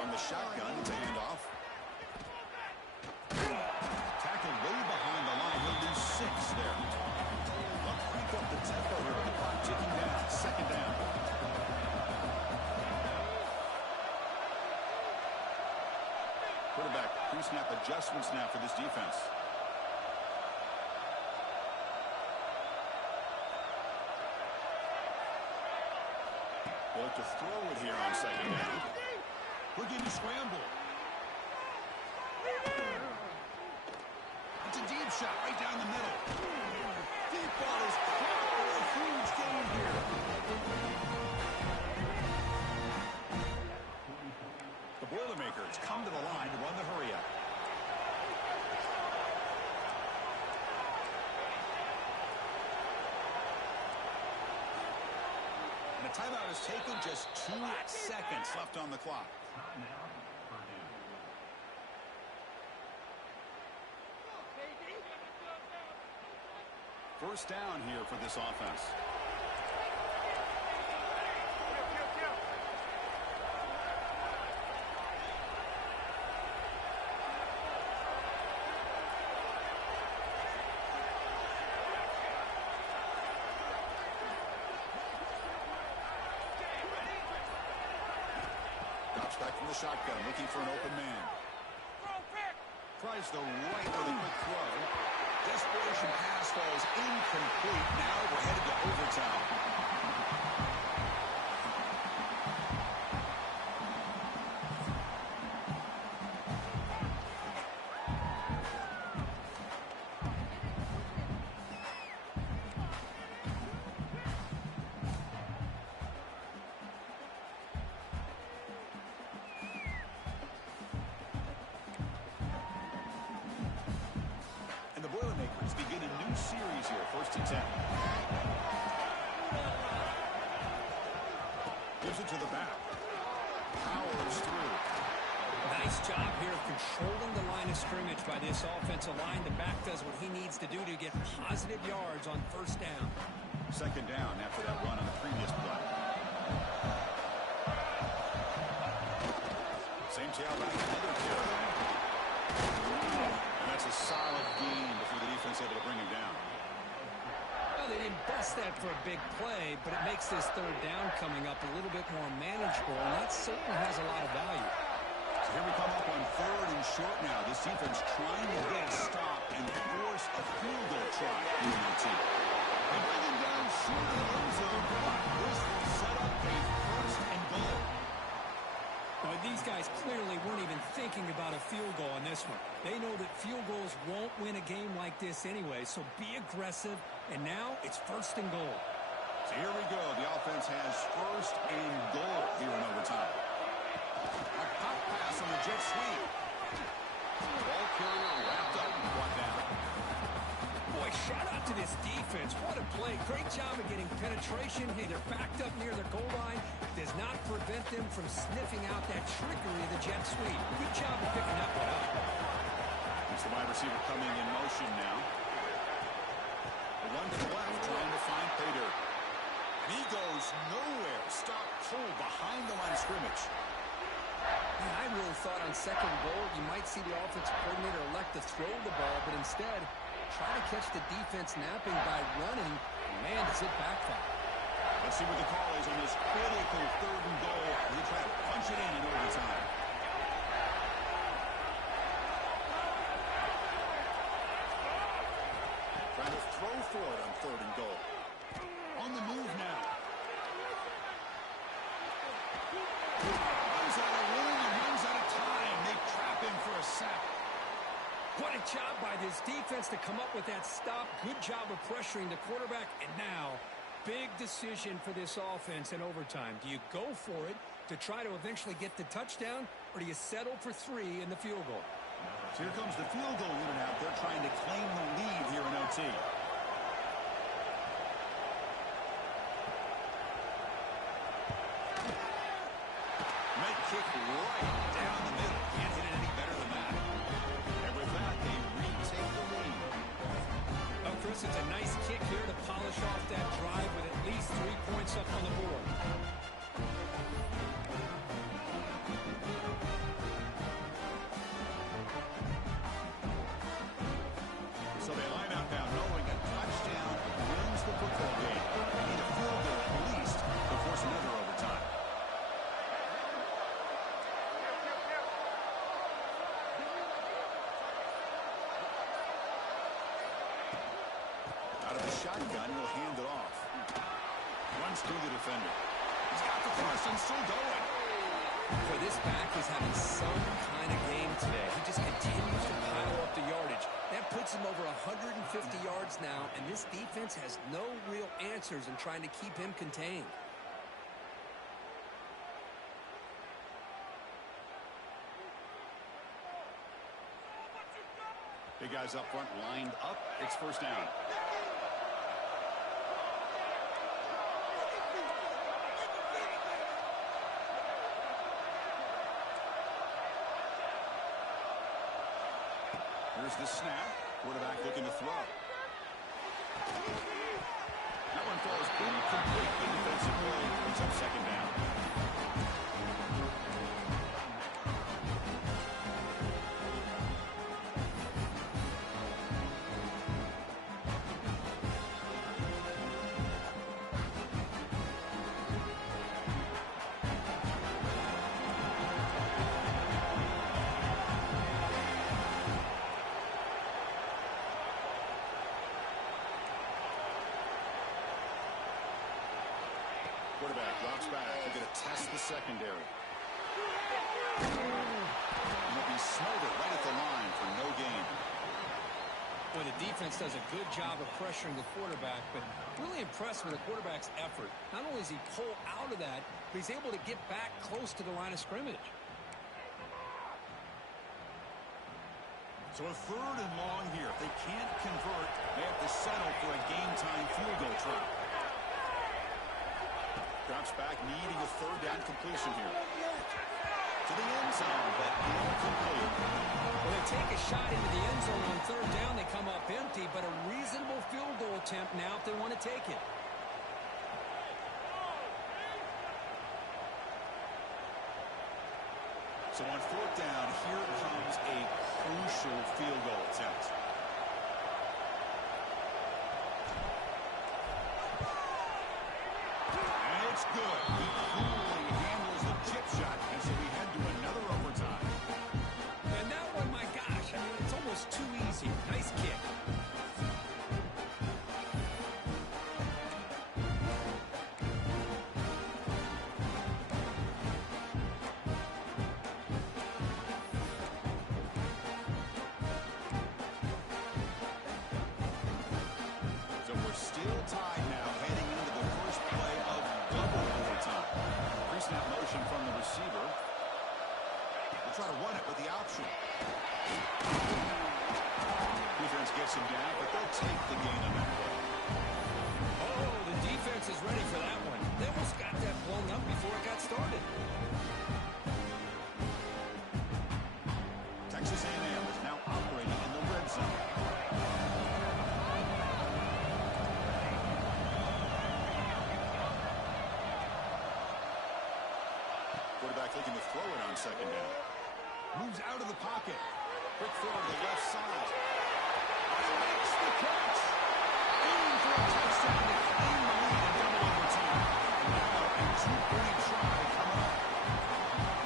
On the shotgun, it's a handoff. Tackled way behind the line. He'll lose 6 there. They'll crank up the tempo here with the clock ticking down. Second down. Quarterback pre-snap adjustments now for this defense. They look to throw it here on second down. Looking to scramble. It's a deep shot right down the middle. Deep ball is caught for a huge gain here. The Boilermakers come to the line to run the hurry-up. And the timeout is taken, just 2 seconds left on the clock. First down here for this offense. Back from the shotgun, looking for an open man. Tries the right with a quick throw. Desperation pass falls incomplete. Now we're headed to overtime. Boilermakers begin a new series here, 1st and 10. Gives it to the back. Powers through. Nice job here of controlling the line of scrimmage by this offensive line. The back does what he needs to do to get positive yards on 1st down. 2nd down after that run on the previous play. Same tailback, another carry. And that's a solid gain before the defense able to bring him down. Well, they didn't bust that for a big play, but it makes this 3rd down coming up a little bit more manageable, and that certainly has a lot of value. So here we come up on 3rd and short now. This defense trying to get a stop and force a field goal try in the team. They bring him down short of the end zone, but this will set up a 1st and goal. Now, these guys clearly weren't even thinking about a field goal on this one. They know that field goals won't win a game like this anyway, so be aggressive, and now it's 1st and goal. So here we go. The offense has 1st and goal here in overtime. A pop pass on the jet sweep. Ball carrier wrapped up and brought down. Boy, shout out to this defense. What a play. Great job of getting penetration. Hey, they're backed up near their goal line. Does not prevent them from sniffing out that trickery of the jet sweep. Good job of picking that one up. It's the wide receiver coming in motion now. A run to the left, trying to find Purdue. He goes nowhere. Stop cold behind the line of scrimmage. Man, I really thought on 2nd goal you might see the offensive coordinator elect to throw the ball, but instead try to catch the defense napping by running. Man, does it backfire. Let's see what the call is on this critical 3rd and goal. We'll try to punch it in overtime. Trying to throw for it on 3rd and goal. On the move now. Runs out of room and runs out of time. They trap him for a sack. What a job by this defense to come up with that stop. Good job of pressuring the quarterback. And now, big decision for this offense in overtime. Do you go for it to try to eventually get the touchdown, or do you settle for 3 in the field goal? So here comes the field goal unit out there trying to claim the lead here in OT. Might kick right down the middle. Can't hit it any better than that. And with that, they retake the lead. Well, Chris, it's a nice kick here to polish off that drive with at least 3 points up on the board. So they line up now knowing a touchdown wins the football game. They need a field goal at least to force another overtime. Out of the shotgun, he'll hand it off. Runs through the defender. He's got the thrust and still going. For this back, he's having some kind of game today. He just continues to pile up the yardage. That puts him over 150 yards now, and this defense has no real answers in trying to keep him contained. Big guys up front lined up. It's 1st down. Here's the snap. Quarterback looking to throw. That one falls incomplete. The defensive play brings up 2nd down. Quarterback drops back. They're going to test the secondary. And they'll be smothered right at the line for no gain. Well, the defense does a good job of pressuring the quarterback, but really impressed with the quarterback's effort. Not only does he pull out of that, but he's able to get back close to the line of scrimmage. So a 3rd and long here. If they can't convert, they have to settle for a game-time field goal try. Drops back, needing a 3rd down completion here. To the end zone, but incomplete. Well, they take a shot into the end zone on 3rd down. They come up empty, but a reasonable field goal attempt now if they want to take it. So on 4th down, here comes a crucial field goal attempt. And it's good. He coolly handles the chip shot, and so we head to another overtime. And that one, my gosh, I mean, it's almost too easy. Nice kick. So we're still tied now, heading into the first play of double overtime. Pre-snap motion from the receiver. We'll try to run it with the option. Defense gets him down, but they'll take the gain on that play. Oh, the defense is ready for that one. They almost got that blown up before it got started. Texas A&M is now operating in the red zone. Quarterback looking to throw it on 2nd down. Moves out of the pocket. Quick throw to the left side. And he makes the catch. Aiming for a touchdown to claim the lead in double overtime. And now a 2-point try coming up.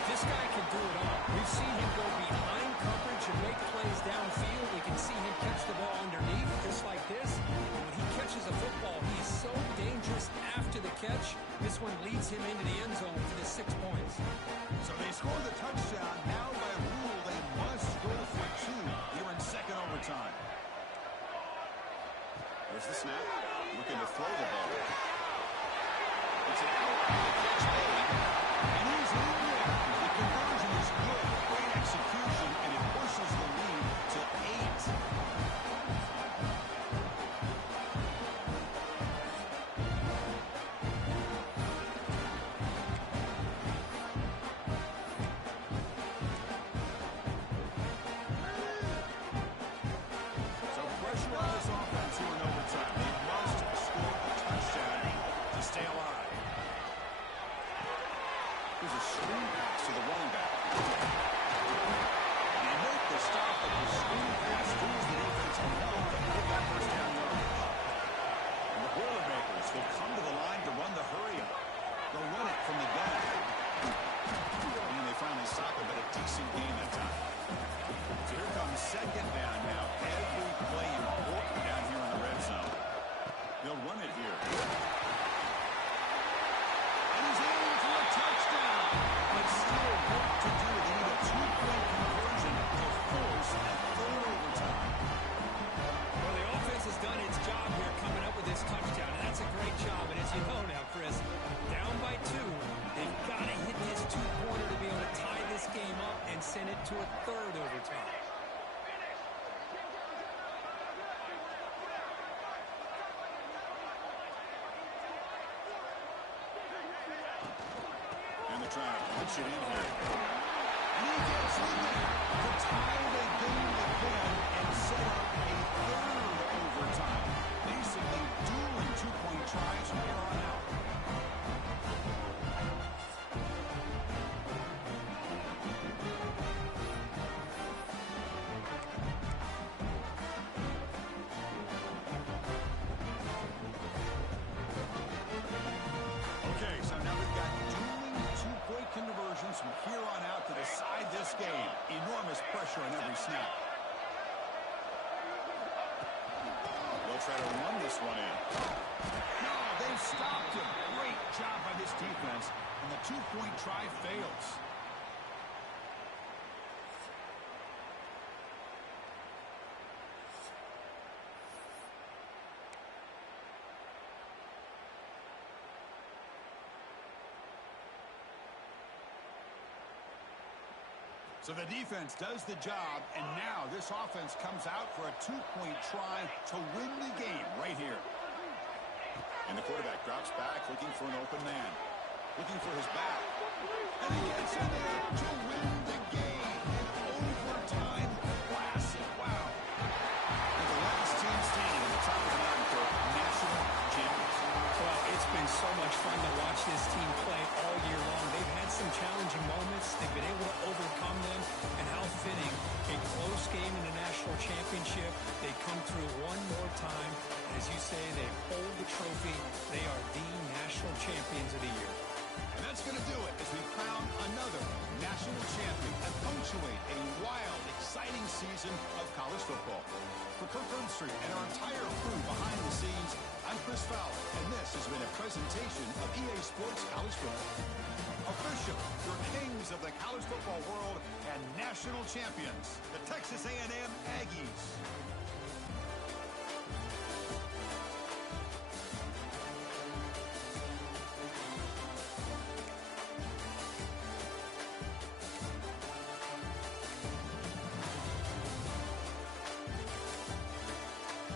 This guy can do it all. We've seen him go behind coverage and make plays downfield. We can see him catch the ball underneath, just like this. And when he catches a football, he's so dangerous after the catch. This one leads him into the end zone for the 6 points. So they score the touchdown. Now by rule, they must go for 2 here in 2nd overtime. There's the snap. Looking to throw the ball. It's an out. Catch made. And he's in there. The conversion is good. Great execution, and it pushes the lead to 8. So pressure on this offense here in overtime. They must score a touchdown to stay alive. Here's a screen pass to the running back. And they make the stop with the screen pass. Tools the defense enough to get that 1st down yardage. And the Boilermakers will come to the line to run the hurry up. They'll run it from the gun. And they finally stop it, but a decent gain that time. So here comes 2nd down now. Every play important down here in the red zone. They'll run it here. And he's aiming for a touchdown. But still work to do. They need a 2-point conversion to force a 3rd overtime. Well, the offense has done its job here coming up with this touchdown, and that's a great job. And as you know now, Chris, down by 2, they've got to hit this 2-pointer to be able to tie this game up and send it to a 3rd overtime. And they're trying to punch it in here. And he gets in there to tie the game again and set up a 3rd overtime. Basically dueling 2-point tries from here on out. Okay, so now we've got dueling 2-point conversions from here on out to decide this game. Enormous pressure on every snap. They'll try to run this one in. No, they've stopped him. Great job by this two-point try fails. So the defense does the job, and now this offense comes out for a two-point try to win the game right here. And the quarterback drops back, looking for an open man. Looking for his back. And he gets in there to win the game in overtime. Classic. Wow. And the last team standing at the top of the mountain for national champions. Well, it's been so much fun to watch this team play all year long. They've had some challenging moments. They've been able to overcome them. And how fitting, a close game in the national championship. They come through one more time. As you say, they hold the trophy. They are the national champions of the year. And that's going to do it as we crown another national champion and punctuate a wild, exciting season of college football. For Kirk Street and our entire crew behind the scenes, I'm Chris Fowler, and this has been a presentation of EA Sports College Football. Official, your kings of the college football world and national champions, the Texas A&M Aggies.